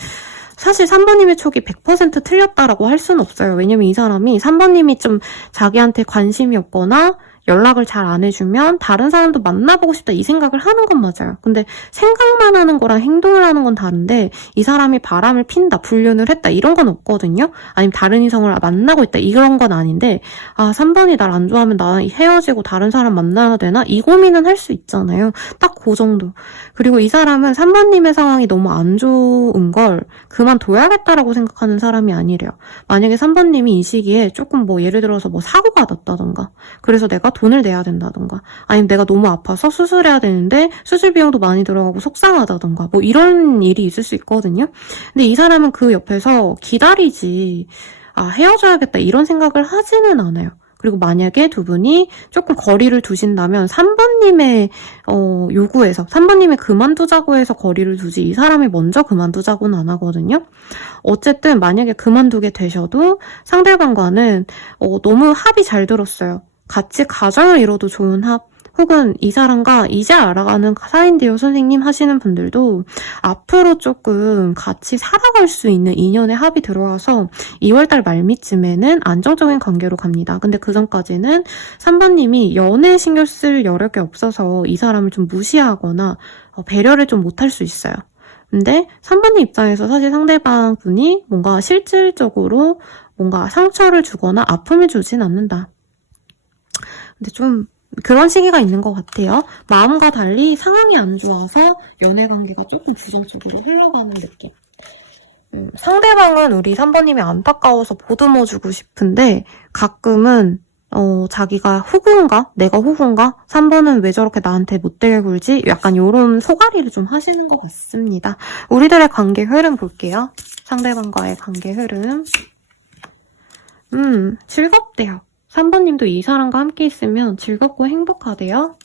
사실 3번님의 촉이 100% 틀렸다라고 할 수는 없어요. 왜냐면 이 사람이 3번님이 좀 자기한테 관심이 없거나 연락을 잘 안 해주면 다른 사람도 만나보고 싶다 이 생각을 하는 건 맞아요. 근데 생각만 하는 거랑 행동을 하는 건 다른데 이 사람이 바람을 핀다, 불륜을 했다 이런 건 없거든요. 아니면 다른 이성을 만나고 있다 이런 건 아닌데, 아 3번이 날 안 좋아하면 나는 헤어지고 다른 사람 만나야 되나? 이 고민은 할 수 있잖아요. 딱 그 정도. 그리고 이 사람은 3번님의 상황이 너무 안 좋은 걸 그만둬야겠다라고 생각하는 사람이 아니래요. 만약에 3번님이 이 시기에 조금 뭐 예를 들어서 뭐 사고가 났다던가, 그래서 내가 돈을 내야 된다던가, 아니면 내가 너무 아파서 수술해야 되는데 수술 비용도 많이 들어가고 속상하다던가, 뭐 이런 일이 있을 수 있거든요. 근데 이 사람은 그 옆에서 기다리지, 아 헤어져야겠다 이런 생각을 하지는 않아요. 그리고 만약에 두 분이 조금 거리를 두신다면 3번님의 요구에서, 3번님이 그만두자고 해서 거리를 두지 이 사람이 먼저 그만두자고는 안 하거든요. 어쨌든 만약에 그만두게 되셔도 상대방과는 너무 합이 잘 들었어요. 같이 가정을 이뤄도 좋은 합, 혹은 이 사람과 이제 알아가는 사이인데요 선생님 하시는 분들도 앞으로 조금 같이 살아갈 수 있는 인연의 합이 들어와서 2월달 말미쯤에는 안정적인 관계로 갑니다. 근데 그 전까지는 3번님이 연애에 신경 쓸 여력이 없어서 이 사람을 좀 무시하거나 배려를 좀 못할 수 있어요. 근데 3번님 입장에서 사실 상대방 분이 뭔가 실질적으로 뭔가 상처를 주거나 아픔을 주진 않는다. 근데 좀 그런 시기가 있는 것 같아요. 마음과 달리 상황이 안 좋아서 연애 관계가 조금 부정적으로 흘러가는 느낌. 상대방은 우리 3번님이 안타까워서 보듬어주고 싶은데 가끔은 자기가 호구인가? 내가 호구인가? 3번은 왜 저렇게 나한테 못되게 굴지? 약간 요런 소가리를 좀 하시는 것 같습니다. 우리들의 관계 흐름 볼게요. 상대방과의 관계 흐름. 즐겁대요. 3번님도 이 사람과 함께 있으면 즐겁고 행복하대요.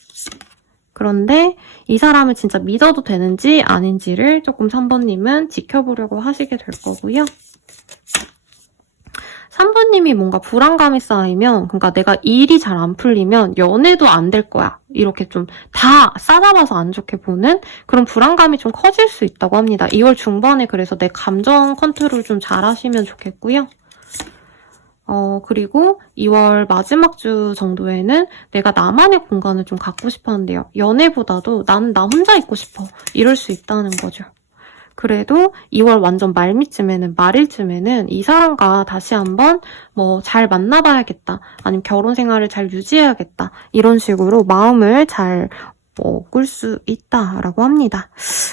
그런데 이 사람을 진짜 믿어도 되는지 아닌지를 조금 3번님은 지켜보려고 하시게 될 거고요. 3번님이 뭔가 불안감이 쌓이면, 그러니까 내가 일이 잘 안 풀리면 연애도 안 될 거야. 이렇게 좀 다 싸잡아서 안 좋게 보는 그런 불안감이 좀 커질 수 있다고 합니다. 2월 중반에 그래서 내 감정 컨트롤 좀 잘 하시면 좋겠고요. 그리고 2월 마지막 주 정도에는 내가 나만의 공간을 좀 갖고 싶어 한대요. 연애보다도 나는 나 혼자 있고 싶어. 이럴 수 있다는 거죠. 그래도 2월 완전 말일쯤에는 이 사람과 다시 한번 뭐 잘 만나봐야겠다. 아니면 결혼 생활을 잘 유지해야겠다. 이런 식으로 마음을 잘 끌 수 있다라고 합니다.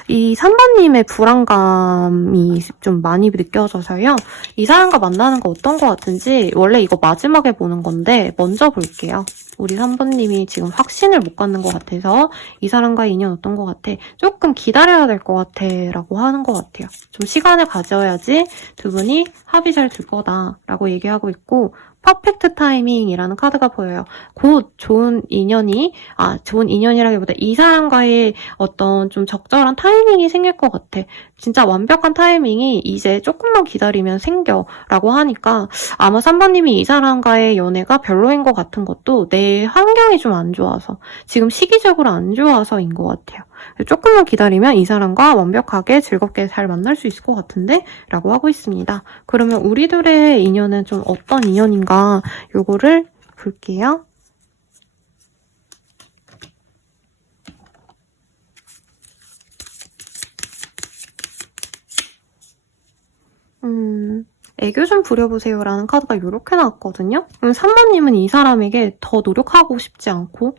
이 3번님의 불안감이 좀 많이 느껴져서요. 이 사람과 만나는 거 어떤 거 같은지 원래 이거 마지막에 보는 건데 먼저 볼게요. 우리 3번님이 지금 확신을 못 갖는 것 같아서 이 사람과의 인연 어떤 것 같아? 조금 기다려야 될 것 같아 라고 하는 것 같아요. 좀 시간을 가져야지 두 분이 합이 잘 될 거다 라고 얘기하고 있고, 퍼펙트 타이밍이라는 카드가 보여요. 곧 좋은 인연이라기보다 이 사람과의 어떤 좀 적절한 타이밍이 생길 것 같아. 진짜 완벽한 타이밍이 이제 조금만 기다리면 생겨라고 하니까 아마 3번님이 이 사람과의 연애가 별로인 것 같은 것도 내 환경이 좀 안 좋아서, 지금 시기적으로 안 좋아서인 것 같아요. 조금만 기다리면 이 사람과 완벽하게 즐겁게 잘 만날 수 있을 것 같은데? 라고 하고 있습니다. 그러면 우리들의 인연은 좀 어떤 인연인가 요거를 볼게요. 애교 좀 부려보세요라는 카드가 이렇게 나왔거든요. 3번님은 이 사람에게 더 노력하고 싶지 않고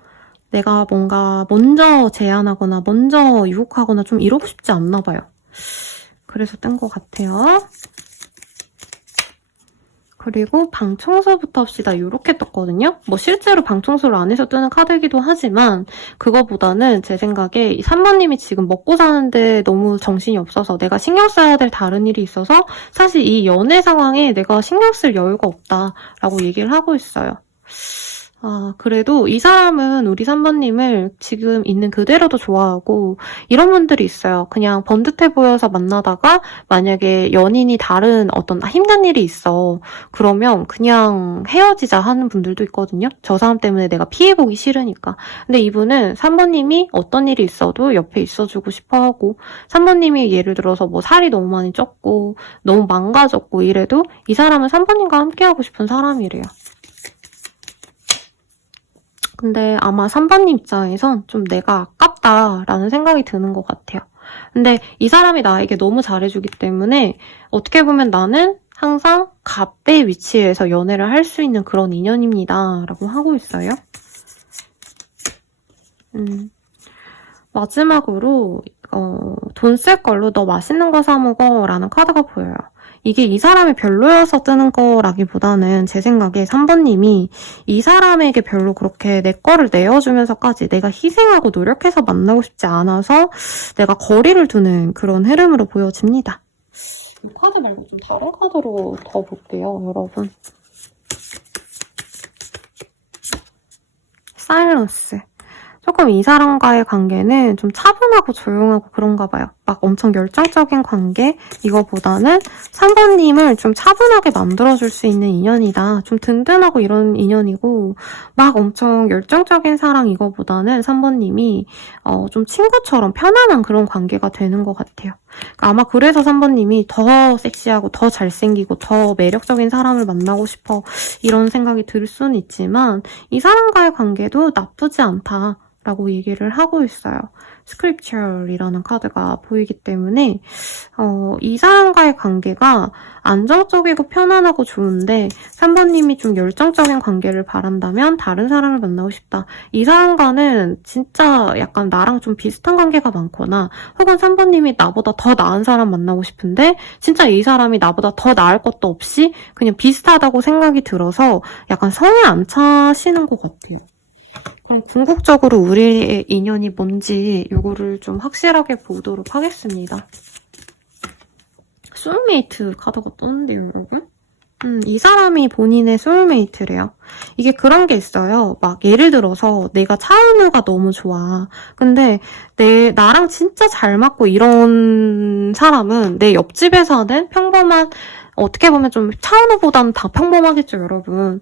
내가 뭔가 먼저 제안하거나 먼저 유혹하거나 좀 이러고 싶지 않나 봐요. 그래서 뜬 것 같아요. 그리고 방 청소부터 합시다. 이렇게 떴거든요. 뭐 실제로 방 청소를 안 해서 뜨는 카드이기도 하지만 그거보다는 제 생각에 이 3번님이 지금 먹고 사는데 너무 정신이 없어서 내가 신경 써야 될 다른 일이 있어서 사실 이 연애 상황에 내가 신경 쓸 여유가 없다라고 얘기를 하고 있어요. 그래도 이 사람은 우리 3번님을 지금 있는 그대로도 좋아하고 이런 분들이 있어요. 그냥 번듯해 보여서 만나다가 만약에 연인이 다른 어떤 힘든 일이 있어. 그러면 그냥 헤어지자 하는 분들도 있거든요. 저 사람 때문에 내가 피해보기 싫으니까. 근데 이분은 3번님이 어떤 일이 있어도 옆에 있어주고 싶어하고 3번님이 예를 들어서 뭐 살이 너무 많이 쪘고 너무 망가졌고 이래도 이 사람은 3번님과 함께하고 싶은 사람이래요. 근데 아마 3번님 입장에선 좀 내가 아깝다라는 생각이 드는 것 같아요. 근데 이 사람이 나에게 너무 잘해주기 때문에 어떻게 보면 나는 항상 갑의 위치에서 연애를 할 수 있는 그런 인연입니다. 라고 하고 있어요. 마지막으로 돈 쓸 걸로 너 맛있는 거 사 먹어 라는 카드가 보여요. 이게 이 사람이 별로여서 뜨는 거라기보다는 제 생각에 3번님이 이 사람에게 별로 그렇게 내 거를 내어주면서까지 내가 희생하고 노력해서 만나고 싶지 않아서 내가 거리를 두는 그런 흐름으로 보여집니다. 이 카드 말고 좀 다른 카드로 더 볼게요, 여러분. 사일런스. 조금 이 사람과의 관계는 좀 차분하고 조용하고 그런가 봐요. 막 엄청 열정적인 관계 이거보다는 3번님을 좀 차분하게 만들어줄 수 있는 인연이다. 좀 든든하고 이런 인연이고 막 엄청 열정적인 사랑 이거보다는 3번님이 좀 친구처럼 편안한 그런 관계가 되는 것 같아요. 아마 그래서 3번님이 더 섹시하고 더 잘생기고 더 매력적인 사람을 만나고 싶어 이런 생각이 들 수는 있지만 이 사람과의 관계도 나쁘지 않다. 라고 얘기를 하고 있어요. 스크립처리라는 카드가 보이기 때문에 이 사람과의 관계가 안정적이고 편안하고 좋은데 3번님이 좀 열정적인 관계를 바란다면 다른 사람을 만나고 싶다. 이 사람과는 진짜 약간 나랑 좀 비슷한 관계가 많거나 혹은 3번님이 나보다 더 나은 사람 만나고 싶은데 진짜 이 사람이 나보다 더 나을 것도 없이 그냥 비슷하다고 생각이 들어서 약간 성에 안 차시는 것 같아요. 그럼 궁극적으로 우리의 인연이 뭔지 이거를 좀 확실하게 보도록 하겠습니다. 소울메이트 카드가 떴는데요, 여러분? 이 사람이 본인의 소울메이트래요. 이게 그런 게 있어요. 막 예를 들어서 내가 차은우가 너무 좋아. 근데 나랑 진짜 잘 맞고 이런 사람은 내 옆집에 사는 평범한 어떻게 보면 좀 차은우보다는 다 평범하겠죠, 여러분.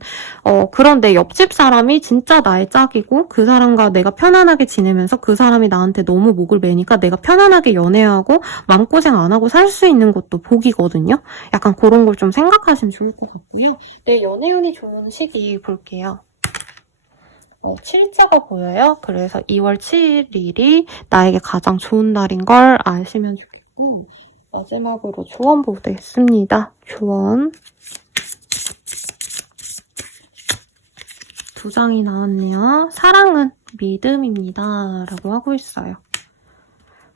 그런 내 옆집 사람이 진짜 나의 짝이고 그 사람과 내가 편안하게 지내면서 그 사람이 나한테 너무 목을 매니까 내가 편안하게 연애하고 마음고생 안 하고 살 수 있는 것도 복이거든요. 약간 그런 걸 좀 생각하시면 좋을 것 같고요. 내 연애운이 좋은 시기 볼게요. 7자가 보여요. 그래서 2월 7일이 나에게 가장 좋은 날인 걸 아시면 좋겠고 마지막으로 조언 보겠습니다. 조언. 2장이 나왔네요. 사랑은 믿음입니다. 라고 하고 있어요.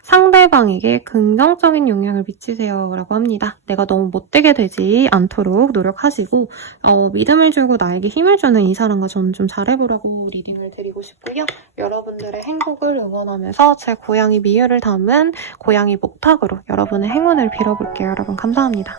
상대방에게 긍정적인 영향을 미치세요. 라고 합니다. 내가 너무 못되게 되지 않도록 노력하시고 믿음을 주고 나에게 힘을 주는 이 사람과 저는 좀 잘해보라고 리딩을 드리고 싶고요. 여러분들의 행복을 응원하면서 제 고양이 미유를 담은 고양이 목탁으로 여러분의 행운을 빌어볼게요. 여러분 감사합니다.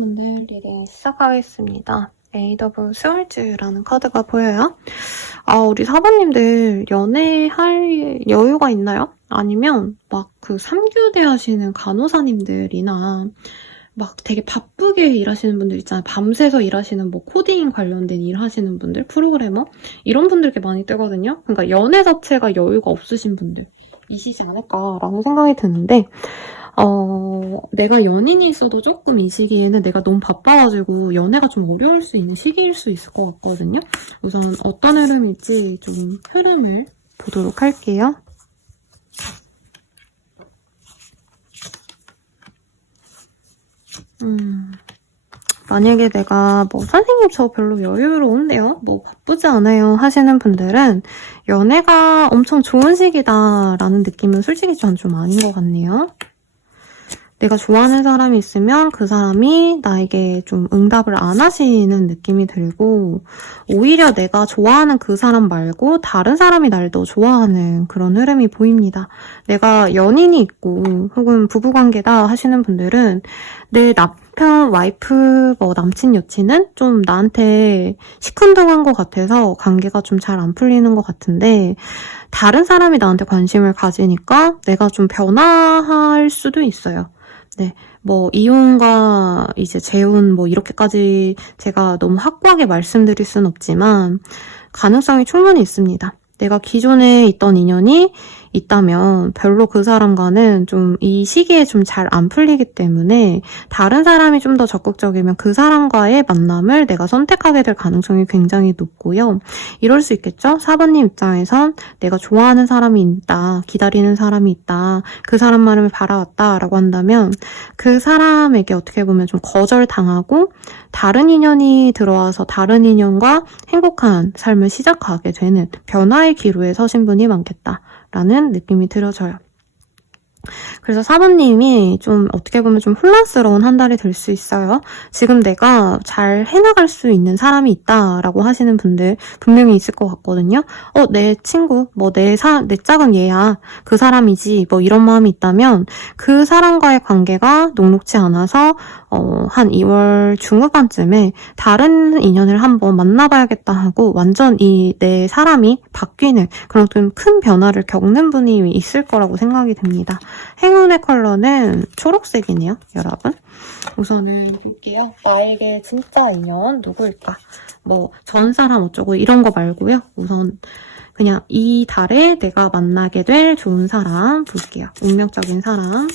분들 리딩 시작하겠습니다. 에이드 오브 스월즈라는 카드가 보여요. 우리 사부님들 연애할 여유가 있나요? 아니면 막 그 3교대 하시는 간호사님들이나 막 되게 바쁘게 일하시는 분들 있잖아요. 밤새서 일하시는 뭐 코딩 관련된 일 하시는 분들, 프로그래머 이런 분들께 많이 뜨거든요. 그러니까 연애 자체가 여유가 없으신 분들이시지 않을까라고 생각이 드는데 내가 연인이 있어도 조금 이 시기에는 내가 너무 바빠가지고 연애가 좀 어려울 수 있는 시기일 수 있을 것 같거든요. 우선 어떤 흐름일지 좀 흐름을 보도록 할게요. 만약에 내가 뭐 선생님 저 별로 여유로운데요? 뭐 바쁘지 않아요 하시는 분들은 연애가 엄청 좋은 시기다라는 느낌은 솔직히 전 좀 아닌 것 같네요. 내가 좋아하는 사람이 있으면 그 사람이 나에게 좀 응답을 안 하시는 느낌이 들고 오히려 내가 좋아하는 그 사람 말고 다른 사람이 날 더 좋아하는 그런 흐름이 보입니다. 내가 연인이 있고 혹은 부부관계다 하시는 분들은 내 남편, 와이프, 뭐 남친, 여친은 좀 나한테 시큰둥한 것 같아서 관계가 좀 잘 안 풀리는 것 같은데 다른 사람이 나한테 관심을 가지니까 내가 좀 변화할 수도 있어요. 네, 뭐 이혼과 이제 재혼 뭐 이렇게까지 제가 너무 확고하게 말씀드릴 순 없지만 가능성이 충분히 있습니다. 내가 기존에 있던 인연이 있다면 별로 그 사람과는 좀 이 시기에 좀 잘 안 풀리기 때문에 다른 사람이 좀 더 적극적이면 그 사람과의 만남을 내가 선택하게 될 가능성이 굉장히 높고요. 이럴 수 있겠죠? 4번님 입장에선 내가 좋아하는 사람이 있다, 기다리는 사람이 있다, 그 사람만을 바라왔다 라고 한다면 그 사람에게 어떻게 보면 좀 거절당하고 다른 인연이 들어와서 다른 인연과 행복한 삶을 시작하게 되는 변화의 기로에 서신 분이 많겠다 라는 느낌이 들어져요. 그래서 사부님이 좀 어떻게 보면 좀 혼란스러운 한 달이 될 수 있어요. 지금 내가 잘 해나갈 수 있는 사람이 있다라고 하시는 분들 분명히 있을 것 같거든요. 내 친구, 뭐 내 짝은 얘야. 그 사람이지. 뭐 이런 마음이 있다면 그 사람과의 관계가 녹록지 않아서 한 2월 중후반쯤에 다른 인연을 한번 만나봐야겠다 하고 완전 내 사람이 바뀌는 그런 좀 큰 변화를 겪는 분이 있을 거라고 생각이 듭니다. 행운의 컬러는 초록색이네요, 여러분. 우선은 볼게요. 나에게 진짜 인연 누구일까? 뭐 전 사람 어쩌고 이런 거 말고요. 우선 그냥 이 달에 내가 만나게 될 좋은 사람 볼게요. 운명적인 사람.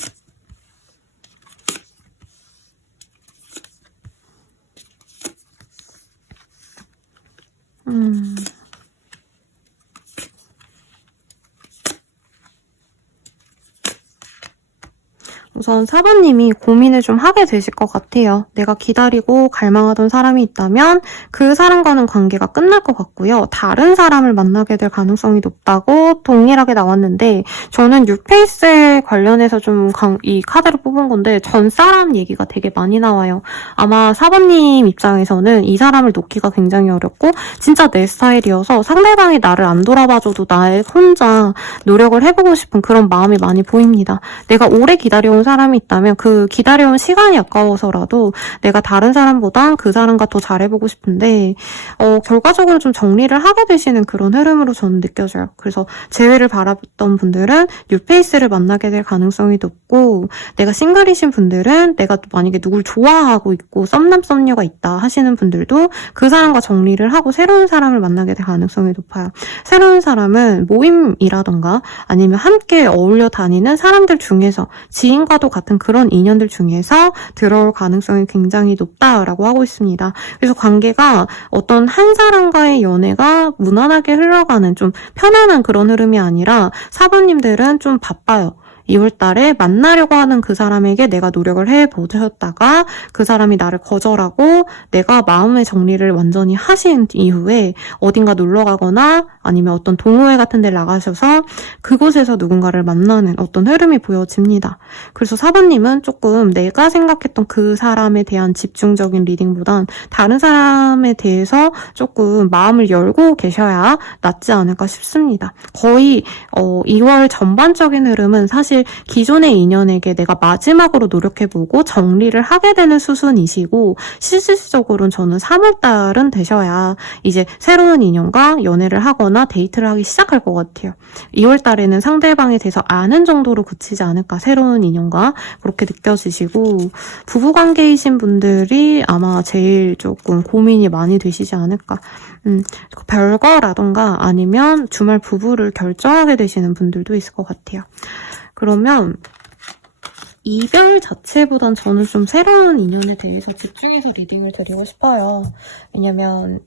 우선 4번님이 고민을 좀 하게 되실 것 같아요. 내가 기다리고 갈망하던 사람이 있다면 그 사람과는 관계가 끝날 것 같고요. 다른 사람을 만나게 될 가능성이 높다고 동일하게 나왔는데 저는 뉴페이스에 관련해서 좀 이 카드를 뽑은 건데 전 사람 얘기가 되게 많이 나와요. 아마 4번님 입장에서는 이 사람을 놓기가 굉장히 어렵고 진짜 내 스타일이어서 상대방이 나를 안 돌아봐줘도 나 혼자 노력을 해보고 싶은 그런 마음이 많이 보입니다. 내가 오래 기다려온 사람이 있다면 그 기다려온 시간이 아까워서라도 내가 다른 사람보다 그 사람과 더 잘해보고 싶은데 결과적으로 좀 정리를 하게 되시는 그런 흐름으로 저는 느껴져요. 그래서 재회를 바라봤던 분들은 뉴페이스를 만나게 될 가능성이 높고 내가 싱글이신 분들은 내가 만약에 누굴 좋아하고 있고 썸남 썸녀가 있다 하시는 분들도 그 사람과 정리를 하고 새로운 사람을 만나게 될 가능성이 높아요. 새로운 사람은 모임이라던가 아니면 함께 어울려 다니는 사람들 중에서 지인과도 같은 그런 인연들 중에서 들어올 가능성이 굉장히 높다라고 하고 있습니다. 그래서 관계가 어떤 한 사람과의 연애가 무난하게 흘러가는 좀 편안한 그런 흐름이 아니라 사부님들은 좀 바빠요. 2월달에 만나려고 하는 그 사람에게 내가 노력을 해보셨다가 그 사람이 나를 거절하고 내가 마음의 정리를 완전히 하신 이후에 어딘가 놀러 가거나 아니면 어떤 동호회 같은 데 나가셔서 그곳에서 누군가를 만나는 어떤 흐름이 보여집니다. 그래서 4번님은 조금 내가 생각했던 그 사람에 대한 집중적인 리딩보단 다른 사람에 대해서 조금 마음을 열고 계셔야 낫지 않을까 싶습니다. 거의 2월 전반적인 흐름은 사실 사실 기존의 인연에게 내가 마지막으로 노력해보고 정리를 하게 되는 수순이시고, 실질적으로는 저는 3월달은 되셔야 이제 새로운 인연과 연애를 하거나 데이트를 하기 시작할 것 같아요. 2월달에는 상대방에 대해서 아는 정도로 그치지 않을까, 새로운 인연과 그렇게 느껴지시고, 부부관계이신 분들이 아마 제일 조금 고민이 많이 되시지 않을까. 별거라던가 아니면 주말 부부를 결정하게 되시는 분들도 있을 것 같아요. 그러면 이별 자체보단 저는 좀 새로운 인연에 대해서 집중해서 리딩을 드리고 싶어요. 왜냐면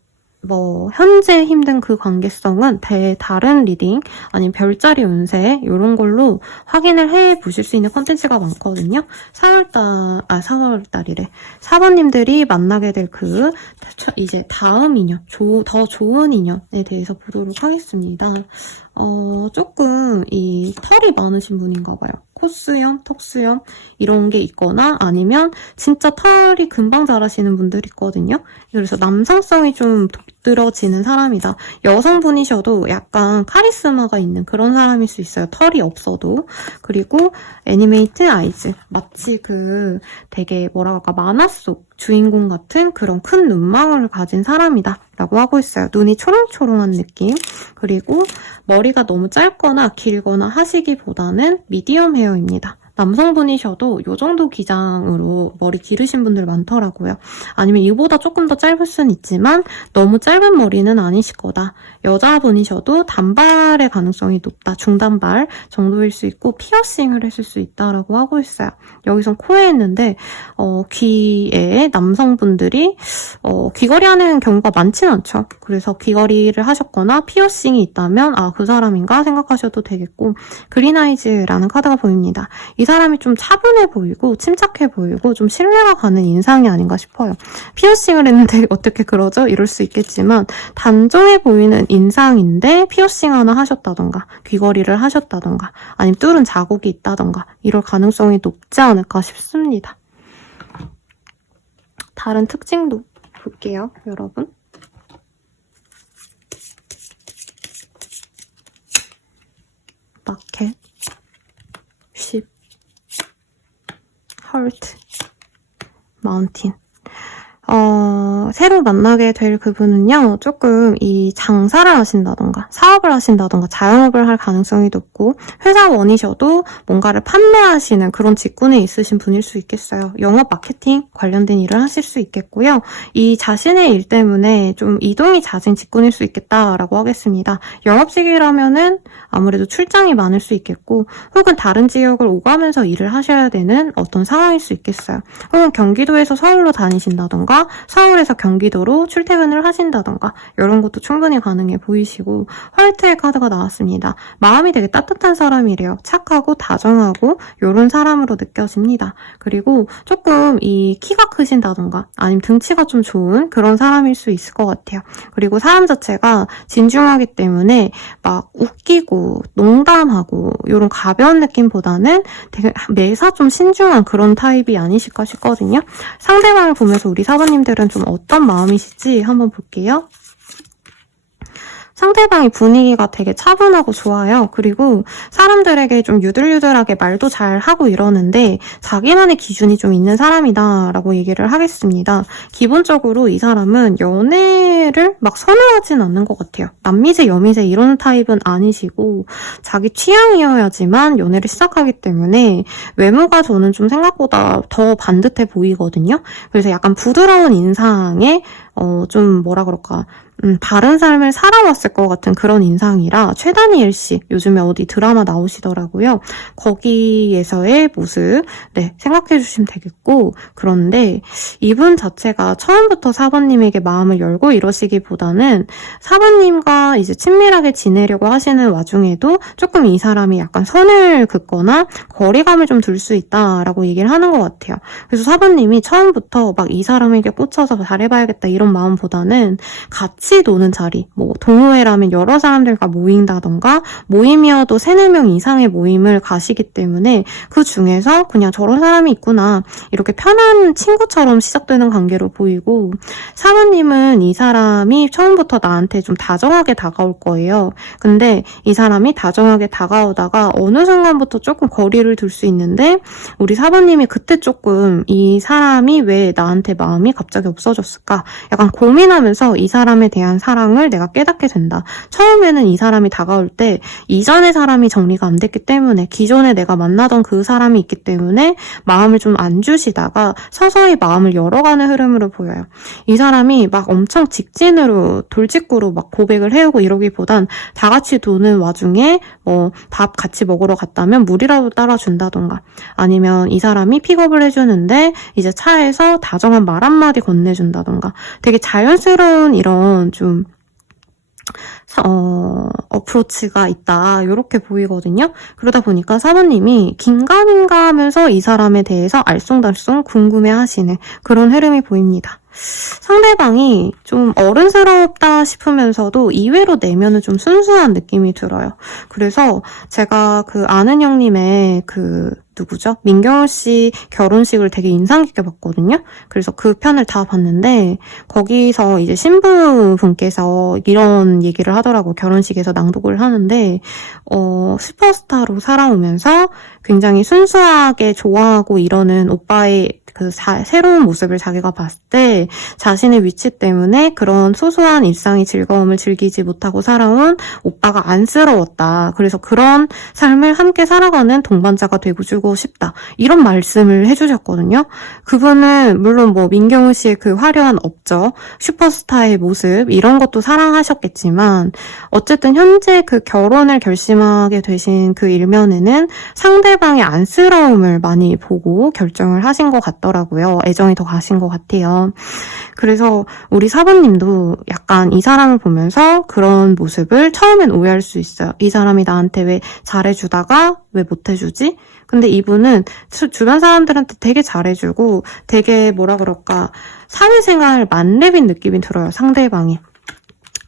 현재 힘든 그 관계성은 다른 리딩, 아니면 별자리 운세, 이런 걸로 확인을 해 보실 수 있는 컨텐츠가 많거든요. 4월달이래. 사번님들이 만나게 될 이제 다음 인연, 더 좋은 인연에 대해서 보도록 하겠습니다. 조금 이 털이 많으신 분인가 봐요. 코수염, 턱수염 이런 게 있거나 아니면 진짜 털이 금방 자라시는 분들 있거든요. 그래서 남성성이 좀 독들어지는 사람이다. 여성분이셔도 약간 카리스마가 있는 그런 사람일 수 있어요. 털이 없어도. 그리고 애니메이트 아이즈. 마치 되게 만화 속 주인공 같은 그런 큰 눈망울을 가진 사람이다 라고 하고 있어요. 눈이 초롱초롱한 느낌. 그리고 머리가 너무 짧거나 길거나 하시기보다는 미디엄 헤어입니다. 남성분이셔도 이 정도 기장으로 머리 기르신 분들 많더라고요. 아니면 이보다 조금 더 짧을 수는 있지만 너무 짧은 머리는 아니실 거다. 여자분이셔도 단발의 가능성이 높다. 중단발 정도일 수 있고 피어싱을 했을 수 있다라고 하고 있어요. 여기선 코에 했는데 귀에 남성분들이 귀걸이 하는 경우가 많진 않죠. 그래서 귀걸이를 하셨거나 피어싱이 있다면 그 사람인가 생각하셔도 되겠고, 그린아이즈라는 카드가 보입니다. 이 사람이 좀 차분해 보이고 침착해 보이고 좀 신뢰가 가는 인상이 아닌가 싶어요. 피어싱을 했는데 어떻게 그러죠? 이럴 수 있겠지만 단정해 보이는 인상인데 피어싱 하나 하셨다던가 귀걸이를 하셨다던가 아니면 뚫은 자국이 있다던가 이럴 가능성이 높지 않을까 싶습니다. 다른 특징도 볼게요, 여러분. 마켓 10 헐트, 마운틴. 새로 만나게 될 그분은요, 조금 이 장사를 하신다던가, 사업을 하신다던가, 자영업을 할 가능성이 높고, 회사원이셔도 뭔가를 판매하시는 그런 직군에 있으신 분일 수 있겠어요. 영업 마케팅 관련된 일을 하실 수 있겠고요. 이 자신의 일 때문에 좀 이동이 잦은 직군일 수 있겠다라고 하겠습니다. 영업직이라면은 아무래도 출장이 많을 수 있겠고, 혹은 다른 지역을 오가면서 일을 하셔야 되는 어떤 상황일 수 있겠어요. 혹은 경기도에서 서울로 다니신다던가, 서울에서 경기도로 출퇴근을 하신다던가 이런 것도 충분히 가능해 보이시고, 화이트의 카드가 나왔습니다. 마음이 되게 따뜻한 사람이래요. 착하고 다정하고 이런 사람으로 느껴집니다. 그리고 조금 이 키가 크신다던가 아니면 등치가 좀 좋은 그런 사람일 수 있을 것 같아요. 그리고 사람 자체가 진중하기 때문에 막 웃기고 농담하고 이런 가벼운 느낌보다는 되게 매사 좀 신중한 그런 타입이 아니실까 싶거든요. 상대방을 보면서 우리 사부님들은 좀 어떤 마음이실지 한번 볼게요. 상대방의 분위기가 되게 차분하고 좋아요. 그리고 사람들에게 좀 유들유들하게 말도 잘 하고 이러는데 자기만의 기준이 좀 있는 사람이다 라고 얘기를 하겠습니다. 기본적으로 이 사람은 연애를 막 선호하진 않는 것 같아요. 남미세 여미세 이런 타입은 아니시고 자기 취향이어야지만 연애를 시작하기 때문에 외모가 저는 좀 생각보다 더 반듯해 보이거든요. 그래서 약간 부드러운 인상에 좀 뭐라 그럴까, 다른 삶을 살아왔을 것 같은 그런 인상이라 최다니엘 씨, 요즘에 어디 드라마 나오시더라고요. 거기에서의 모습, 생각해 주시면 되겠고, 그런데 이분 자체가 처음부터 사번님에게 마음을 열고 이러시기보다는 사번님과 이제 친밀하게 지내려고 하시는 와중에도 조금 이 사람이 약간 선을 긋거나 거리감을 좀 둘 수 있다라고 얘기를 하는 것 같아요. 그래서 사번님이 처음부터 막 이 사람에게 꽂혀서 잘해봐야겠다 이런 마음보다는 같이 같이 노는 자리, 뭐 동호회라면 여러 사람들과 모인다던가 모임이어도 3-4명 이상의 모임을 가시기 때문에 그 중에서 그냥 저런 사람이 있구나 이렇게 편한 친구처럼 시작되는 관계로 보이고, 사모님은 이 사람이 처음부터 나한테 좀 다정하게 다가올 거예요. 근데 이 사람이 다정하게 다가오다가 어느 순간부터 조금 거리를 둘 수 있는데, 우리 사모님이 그때 조금 이 사람이 왜 나한테 마음이 갑자기 없어졌을까 약간 고민하면서 이 사람에 대한 사랑을 내가 깨닫게 된다. 처음에는 이 사람이 다가올 때 이전의 사람이 정리가 안 됐기 때문에, 기존에 내가 만나던 그 사람이 있기 때문에 마음을 좀 안 주시다가 서서히 마음을 열어가는 흐름으로 보여요. 이 사람이 막 엄청 직진으로 돌직구로 막 고백을 해오고 이러기보단 다 같이 도는 와중에 뭐 밥 같이 먹으러 갔다면 물이라도 따라준다던가, 아니면 이 사람이 픽업을 해주는데 이제 차에서 다정한 말 한마디 건네준다던가, 되게 자연스러운 이런 좀 어프로치가 있다 이렇게 보이거든요. 그러다 보니까 사모님이 긴가민가 하면서 이 사람에 대해서 알쏭달쏭 궁금해하시는 그런 흐름이 보입니다. 상대방이 좀 어른스럽다 싶으면서도 이외로 내면은 좀 순수한 느낌이 들어요. 그래서 제가 그 아는 형님의 그 누구죠? 민경훈 씨 결혼식을 되게 인상 깊게 봤거든요. 그래서 그 편을 다 봤는데 거기서 이제 신부분께서 이런 얘기를 하더라고. 결혼식에서 낭독을 하는데 슈퍼스타로 살아오면서 굉장히 순수하게 좋아하고 이러는 오빠의 그 새로운 모습을 자기가 봤을 때 자신의 위치 때문에 그런 소소한 일상의 즐거움을 즐기지 못하고 살아온 오빠가 안쓰러웠다. 그래서 그런 삶을 함께 살아가는 동반자가 되고 주고 싶다. 이런 말씀을 해주셨거든요. 그분은 물론 뭐 민경훈 씨의 그 화려한 업적, 슈퍼스타의 모습 이런 것도 사랑하셨겠지만 어쨌든 현재 그 결혼을 결심하게 되신 그 일면에는 상대방의 안쓰러움을 많이 보고 결정을 하신 것 같더라고요. 애정이 더 가신 것 같아요. 그래서 우리 사부님도 약간 이 사람을 보면서 그런 모습을 처음엔 오해할 수 있어요. 이 사람이 나한테 왜 잘해주다가 왜 못해주지? 근데 이분은 주변 사람들한테 되게 잘해주고 되게 뭐라 그럴까 사회생활 만렙인 느낌이 들어요. 상대방이.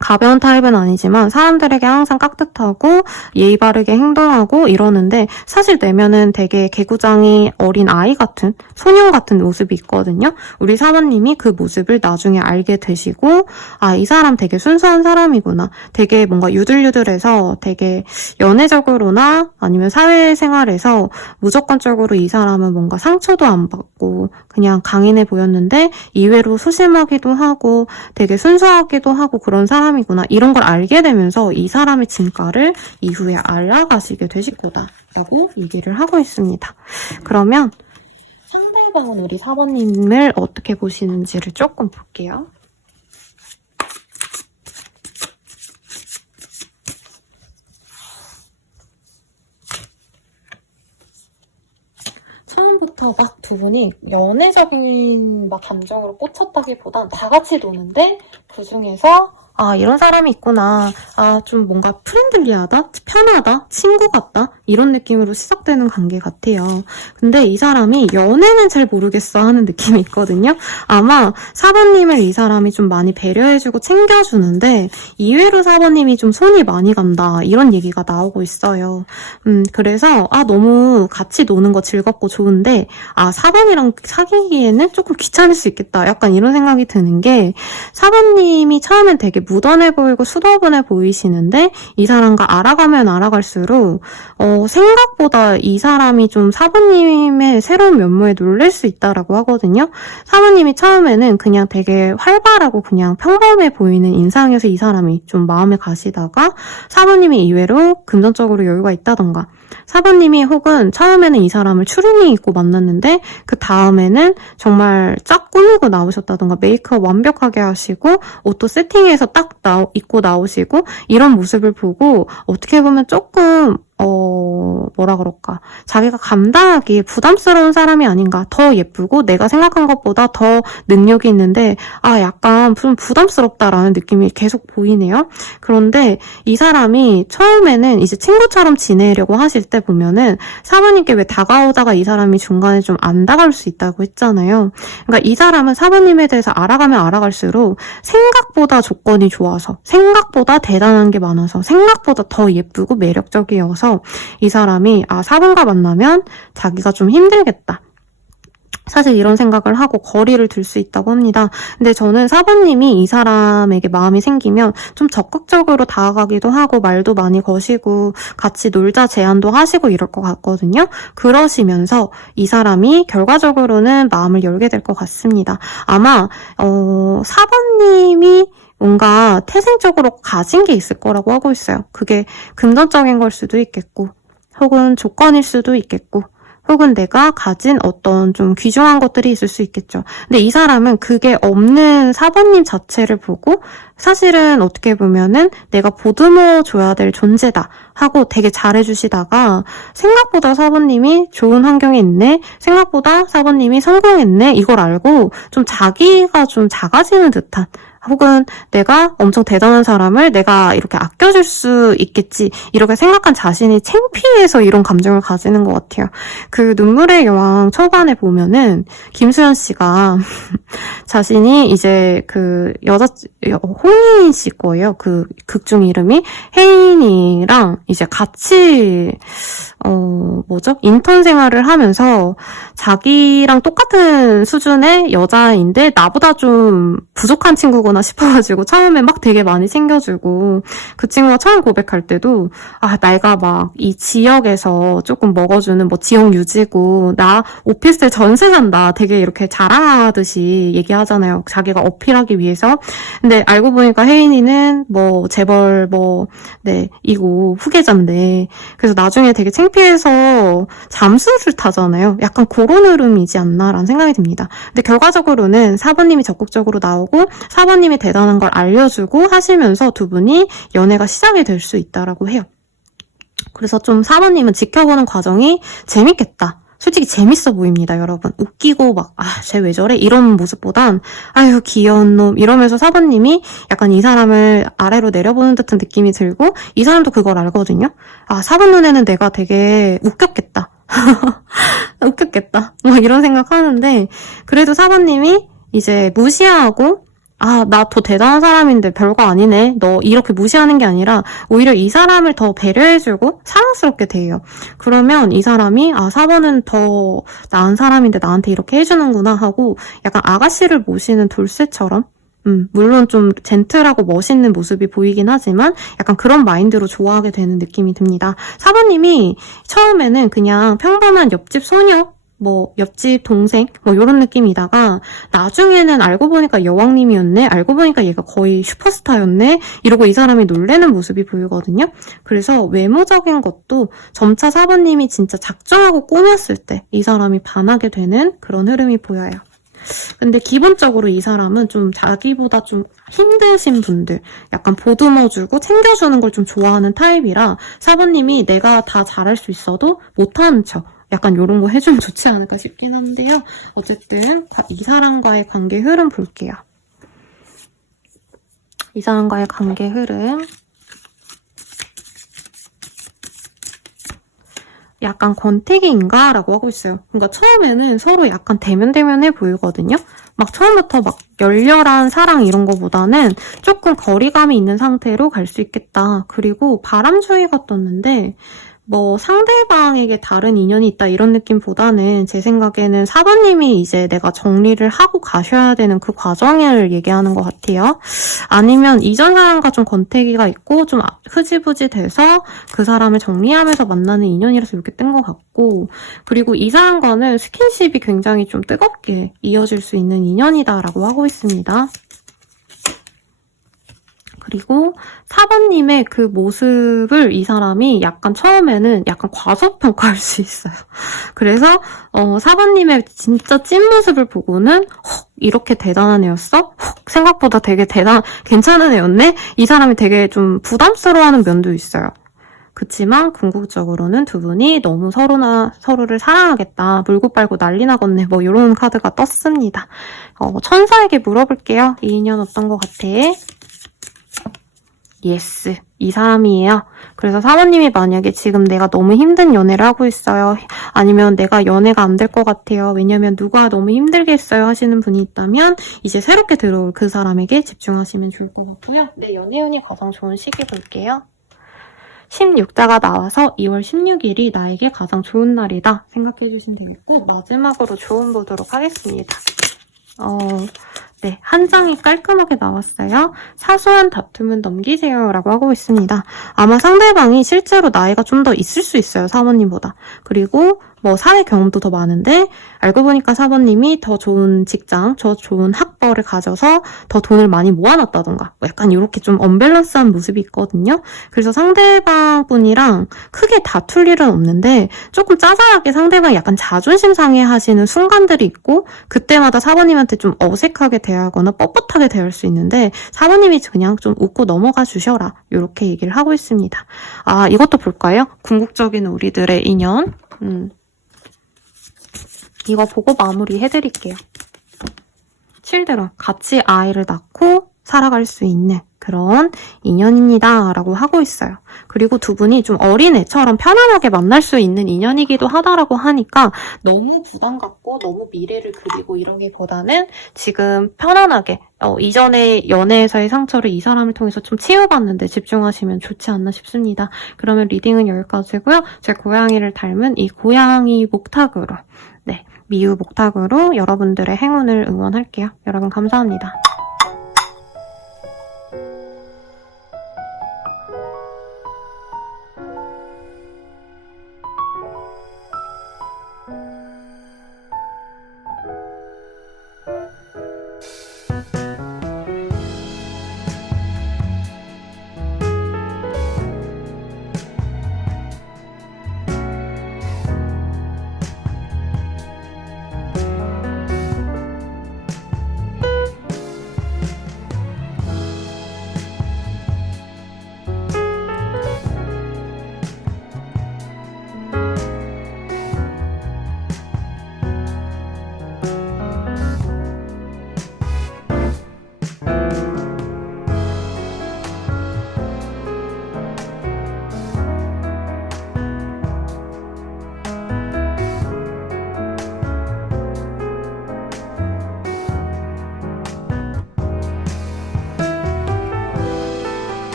가벼운 타입은 아니지만 사람들에게 항상 깍듯하고 예의 바르게 행동하고 이러는데 사실 내면은 되게 개구장이 어린 아이 같은 소년 같은 모습이 있거든요. 우리 사모님이 그 모습을 나중에 알게 되시고 아, 이 사람 되게 순수한 사람이구나. 되게 뭔가 유들유들해서 되게 연애적으로나 아니면 사회생활에서 무조건적으로 이 사람은 뭔가 상처도 안 받고 그냥 강인해 보였는데 이외로 소심하기도 하고 되게 순수하기도 하고 그런 사람이구나. 이런 걸 알게 되면서 이 사람의 진가를 이후에 알아가시게 되실 거다라고 얘기를 하고 있습니다. 그러면 상대방은 우리 사모님을 어떻게 보시는지를 조금 볼게요. 처음부터 막 두 분이 연애적인 막 감정으로 꽂혔다기보단 다 같이 노는데 그 중에서 아, 이런 사람이 있구나. 아, 좀 뭔가 프렌들리하다? 편하다? 친구 같다? 이런 느낌으로 시작되는 관계 같아요. 근데 이 사람이 연애는 잘 모르겠어 하는 느낌이 있거든요. 아마 사부님을 이 사람이 좀 많이 배려해주고 챙겨주는데 이외로 사부님이 좀 손이 많이 간다. 이런 얘기가 나오고 있어요. 그래서 아, 너무 같이 노는 거 즐겁고 좋은데 아, 사부님이랑 사귀기에는 조금 귀찮을 수 있겠다. 약간 이런 생각이 드는 게 사부님이 처음엔 되게 무던해 보이고 수더분해 보이시는데 이 사람과 알아가면 알아갈수록 생각보다 이 사람이 좀 사부님의 새로운 면모에 놀랄 수 있다라고 하거든요. 사부님이 처음에는 그냥 되게 활발하고 그냥 평범해 보이는 인상이어서 이 사람이 좀 마음에 가시다가 사부님이 이외로 금전적으로 여유가 있다던가 사부님이 혹은 처음에는 이 사람을 추리닝 입고 만났는데 그 다음에는 정말 쫙 꾸미고 나오셨다던가 메이크업 완벽하게 하시고 옷도 세팅해서 딱 입고 나오시고 이런 모습을 보고 어떻게 보면 조금 뭐라 그럴까, 자기가 감당하기에 부담스러운 사람이 아닌가, 더 예쁘고 내가 생각한 것보다 더 능력이 있는데 약간 좀 부담스럽다라는 느낌이 계속 보이네요. 그런데 이 사람이 처음에는 이제 친구처럼 지내려고 하실 때 보면은 사부님께 왜 다가오다가 이 사람이 중간에 좀 안 다가올 수 있다고 했잖아요. 그러니까 이 사람은 사부님에 대해서 알아가면 알아갈수록 생각보다 조건이 좋아서, 생각보다 대단한 게 많아서, 생각보다 더 예쁘고 매력적이어서 이 사람이 사부가 만나면 자기가 좀 힘들겠다, 사실 이런 생각을 하고 거리를 둘 수 있다고 합니다. 근데 저는 사부님이 이 사람에게 마음이 생기면 좀 적극적으로 다가가기도 하고 말도 많이 거시고 같이 놀자 제안도 하시고 이럴 것 같거든요. 그러시면서 이 사람이 결과적으로는 마음을 열게 될 것 같습니다. 아마 사부님이 뭔가 태생적으로 가진 게 있을 거라고 하고 있어요. 그게 금전적인 걸 수도 있겠고, 혹은 조건일 수도 있겠고, 혹은 내가 가진 어떤 좀 귀중한 것들이 있을 수 있겠죠. 근데 이 사람은 그게 없는 사부님 자체를 보고 사실은 어떻게 보면은 내가 보듬어 줘야 될 존재다 하고 되게 잘해주시다가 생각보다 사부님이 좋은 환경에 있네, 생각보다 사부님이 성공했네, 이걸 알고 좀 자기가 좀 작아지는 듯한, 혹은 내가 엄청 대단한 사람을 내가 이렇게 아껴줄 수 있겠지, 이렇게 생각한 자신이 창피해서 이런 감정을 가지는 것 같아요. 그 눈물의 여왕 초반에 보면은 김수현 씨가 자신이 이제 그 홍희인 씨 거예요. 그 극중 이름이 혜인이랑 이제 같이 인턴 생활을 하면서 자기랑 똑같은 수준의 여자인데 나보다 좀 부족한 친구구나 싶어가지고 처음에 막 되게 많이 챙겨주고, 그 친구가 처음 고백할 때도 내가 막 이 지역에서 조금 먹어주는 지역 유지고 나 오피스텔 전세 산다 되게 이렇게 자랑하듯이 얘기하잖아요. 자기가 어필하기 위해서. 근데 알고 보니까 혜인이는 재벌 이고 후계자인데, 그래서 나중에 되게 창피해서 잠수를 타잖아요. 약간 그런 흐름이지 않나라는 생각이 듭니다. 근데 결과적으로는 사부님이 적극적으로 나오고 사부님이 대단한 걸 알려주고 하시면서 두 분이 연애가 시작이 될 수 있다라고 해요. 그래서 좀 사부님은 지켜보는 과정이 재밌겠다. 솔직히 재밌어 보입니다, 여러분. 웃기고 쟤 왜 저래? 이런 모습보단 아유 귀여운 놈 이러면서 사부님이 약간 이 사람을 아래로 내려보는 듯한 느낌이 들고, 이 사람도 그걸 알거든요. 사부 눈에는 내가 되게 웃겼겠다. 웃겼겠다. 이런 생각하는데, 그래도 사부님이 이제 무시하고 나 더 대단한 사람인데 별거 아니네, 너 이렇게 무시하는 게 아니라 오히려 이 사람을 더 배려해주고 사랑스럽게 대해요. 그러면 이 사람이 사부는 더 나은 사람인데 나한테 이렇게 해주는구나 하고 약간 아가씨를 모시는 돌쇠처럼, 물론 좀 젠틀하고 멋있는 모습이 보이긴 하지만 약간 그런 마인드로 좋아하게 되는 느낌이 듭니다. 사부님이 처음에는 그냥 평범한 옆집 소녀, 옆집 동생, 요런 느낌이다가, 나중에는 알고 보니까 여왕님이었네? 알고 보니까 얘가 거의 슈퍼스타였네? 이러고 이 사람이 놀래는 모습이 보이거든요? 그래서 외모적인 것도 점차 사부님이 진짜 작정하고 꾸몄을 때 이 사람이 반하게 되는 그런 흐름이 보여요. 근데 기본적으로 이 사람은 좀 자기보다 좀 힘드신 분들, 약간 보듬어주고 챙겨주는 걸 좀 좋아하는 타입이라 사부님이 내가 다 잘할 수 있어도 못하는 척, 약간 이런 거 해주면 좋지 않을까 싶긴 한데요. 어쨌든 이 사람과의 관계 흐름 볼게요. 이 사람과의 관계 흐름. 약간 권태기인가? 라고 하고 있어요. 그러니까 처음에는 서로 약간 대면대면해 보이거든요. 처음부터 열렬한 사랑 이런 거보다는 조금 거리감이 있는 상태로 갈 수 있겠다. 그리고 바람주의가 떴는데, 상대방에게 다른 인연이 있다 이런 느낌보다는 제 생각에는 사부님이 이제 내가 정리를 하고 가셔야 되는 그 과정을 얘기하는 것 같아요. 아니면 이전 사람과 좀 권태기가 있고 좀 흐지부지 돼서 그 사람을 정리하면서 만나는 인연이라서 이렇게 뜬 것 같고, 그리고 이 사람과는 스킨십이 굉장히 좀 뜨겁게 이어질 수 있는 인연이다라고 하고 있습니다. 그리고 사부님의 그 모습을 이 사람이 약간 처음에는 약간 과소평가할 수 있어요. 그래서 사부님의 진짜 찐 모습을 보고는 이렇게 대단한 애였어? 생각보다 되게 괜찮은 애였네? 이 사람이 되게 좀 부담스러워하는 면도 있어요. 그치만 궁극적으로는 두 분이 너무 서로를 사랑하겠다. 물고 빨고 난리 나겠네. 뭐 이런 카드가 떴습니다. 천사에게 물어볼게요. 이 인연 어떤 것 같아? 예스. 이 사람이에요. 그래서 사모님이 만약에 지금 내가 너무 힘든 연애를 하고 있어요. 아니면 내가 연애가 안 될 것 같아요. 왜냐면 누가 너무 힘들게 했어요 하시는 분이 있다면 이제 새롭게 들어올 그 사람에게 집중하시면 좋을 것 같고요. 네, 연애운이 가장 좋은 시기 볼게요. 16자가 나와서 2월 16일이 나에게 가장 좋은 날이다 생각해 주시면 되겠고 마지막으로 조언 보도록 하겠습니다. 네, 한 장이 깔끔하게 나왔어요. 사소한 다툼은 넘기세요 라고 하고 있습니다. 아마 상대방이 실제로 나이가 좀 더 있을 수 있어요, 사모님보다. 그리고 뭐 사회 경험도 더 많은데 알고 보니까 사모님이 더 좋은 직장, 더 좋은 학벌을 가져서 더 돈을 많이 모아놨다던가 뭐 약간 이렇게 좀 언밸런스한 모습이 있거든요. 그래서 상대방 분이랑 크게 다툴 일은 없는데 조금 짜잘하게 상대방이 약간 자존심 상해하시는 순간들이 있고 그때마다 사모님한테 좀 어색하게 대하거나 뻣뻣하게 대할 수 있는데 사모님이 그냥 좀 웃고 넘어가 주셔라 이렇게 얘기를 하고 있습니다. 아, 이것도 볼까요? 궁극적인 우리들의 인연. 이거 보고 마무리해드릴게요. 칠드런, 같이 아이를 낳고 살아갈 수 있는 그런 인연입니다 라고 하고 있어요. 그리고 두 분이 좀 어린애처럼 편안하게 만날 수 있는 인연이기도 하다라고 하니까 너무 부담 갖고 너무 미래를 그리고 이러기보다는 지금 편안하게 이전에 연애에서의 상처를 이 사람을 통해서 좀 치유받는 데 집중하시면 좋지 않나 싶습니다. 그러면 리딩은 여기까지고요. 제 고양이를 닮은 이 고양이 목탁으로 미유 목탁으로 여러분들의 행운을 응원할게요. 여러분 감사합니다.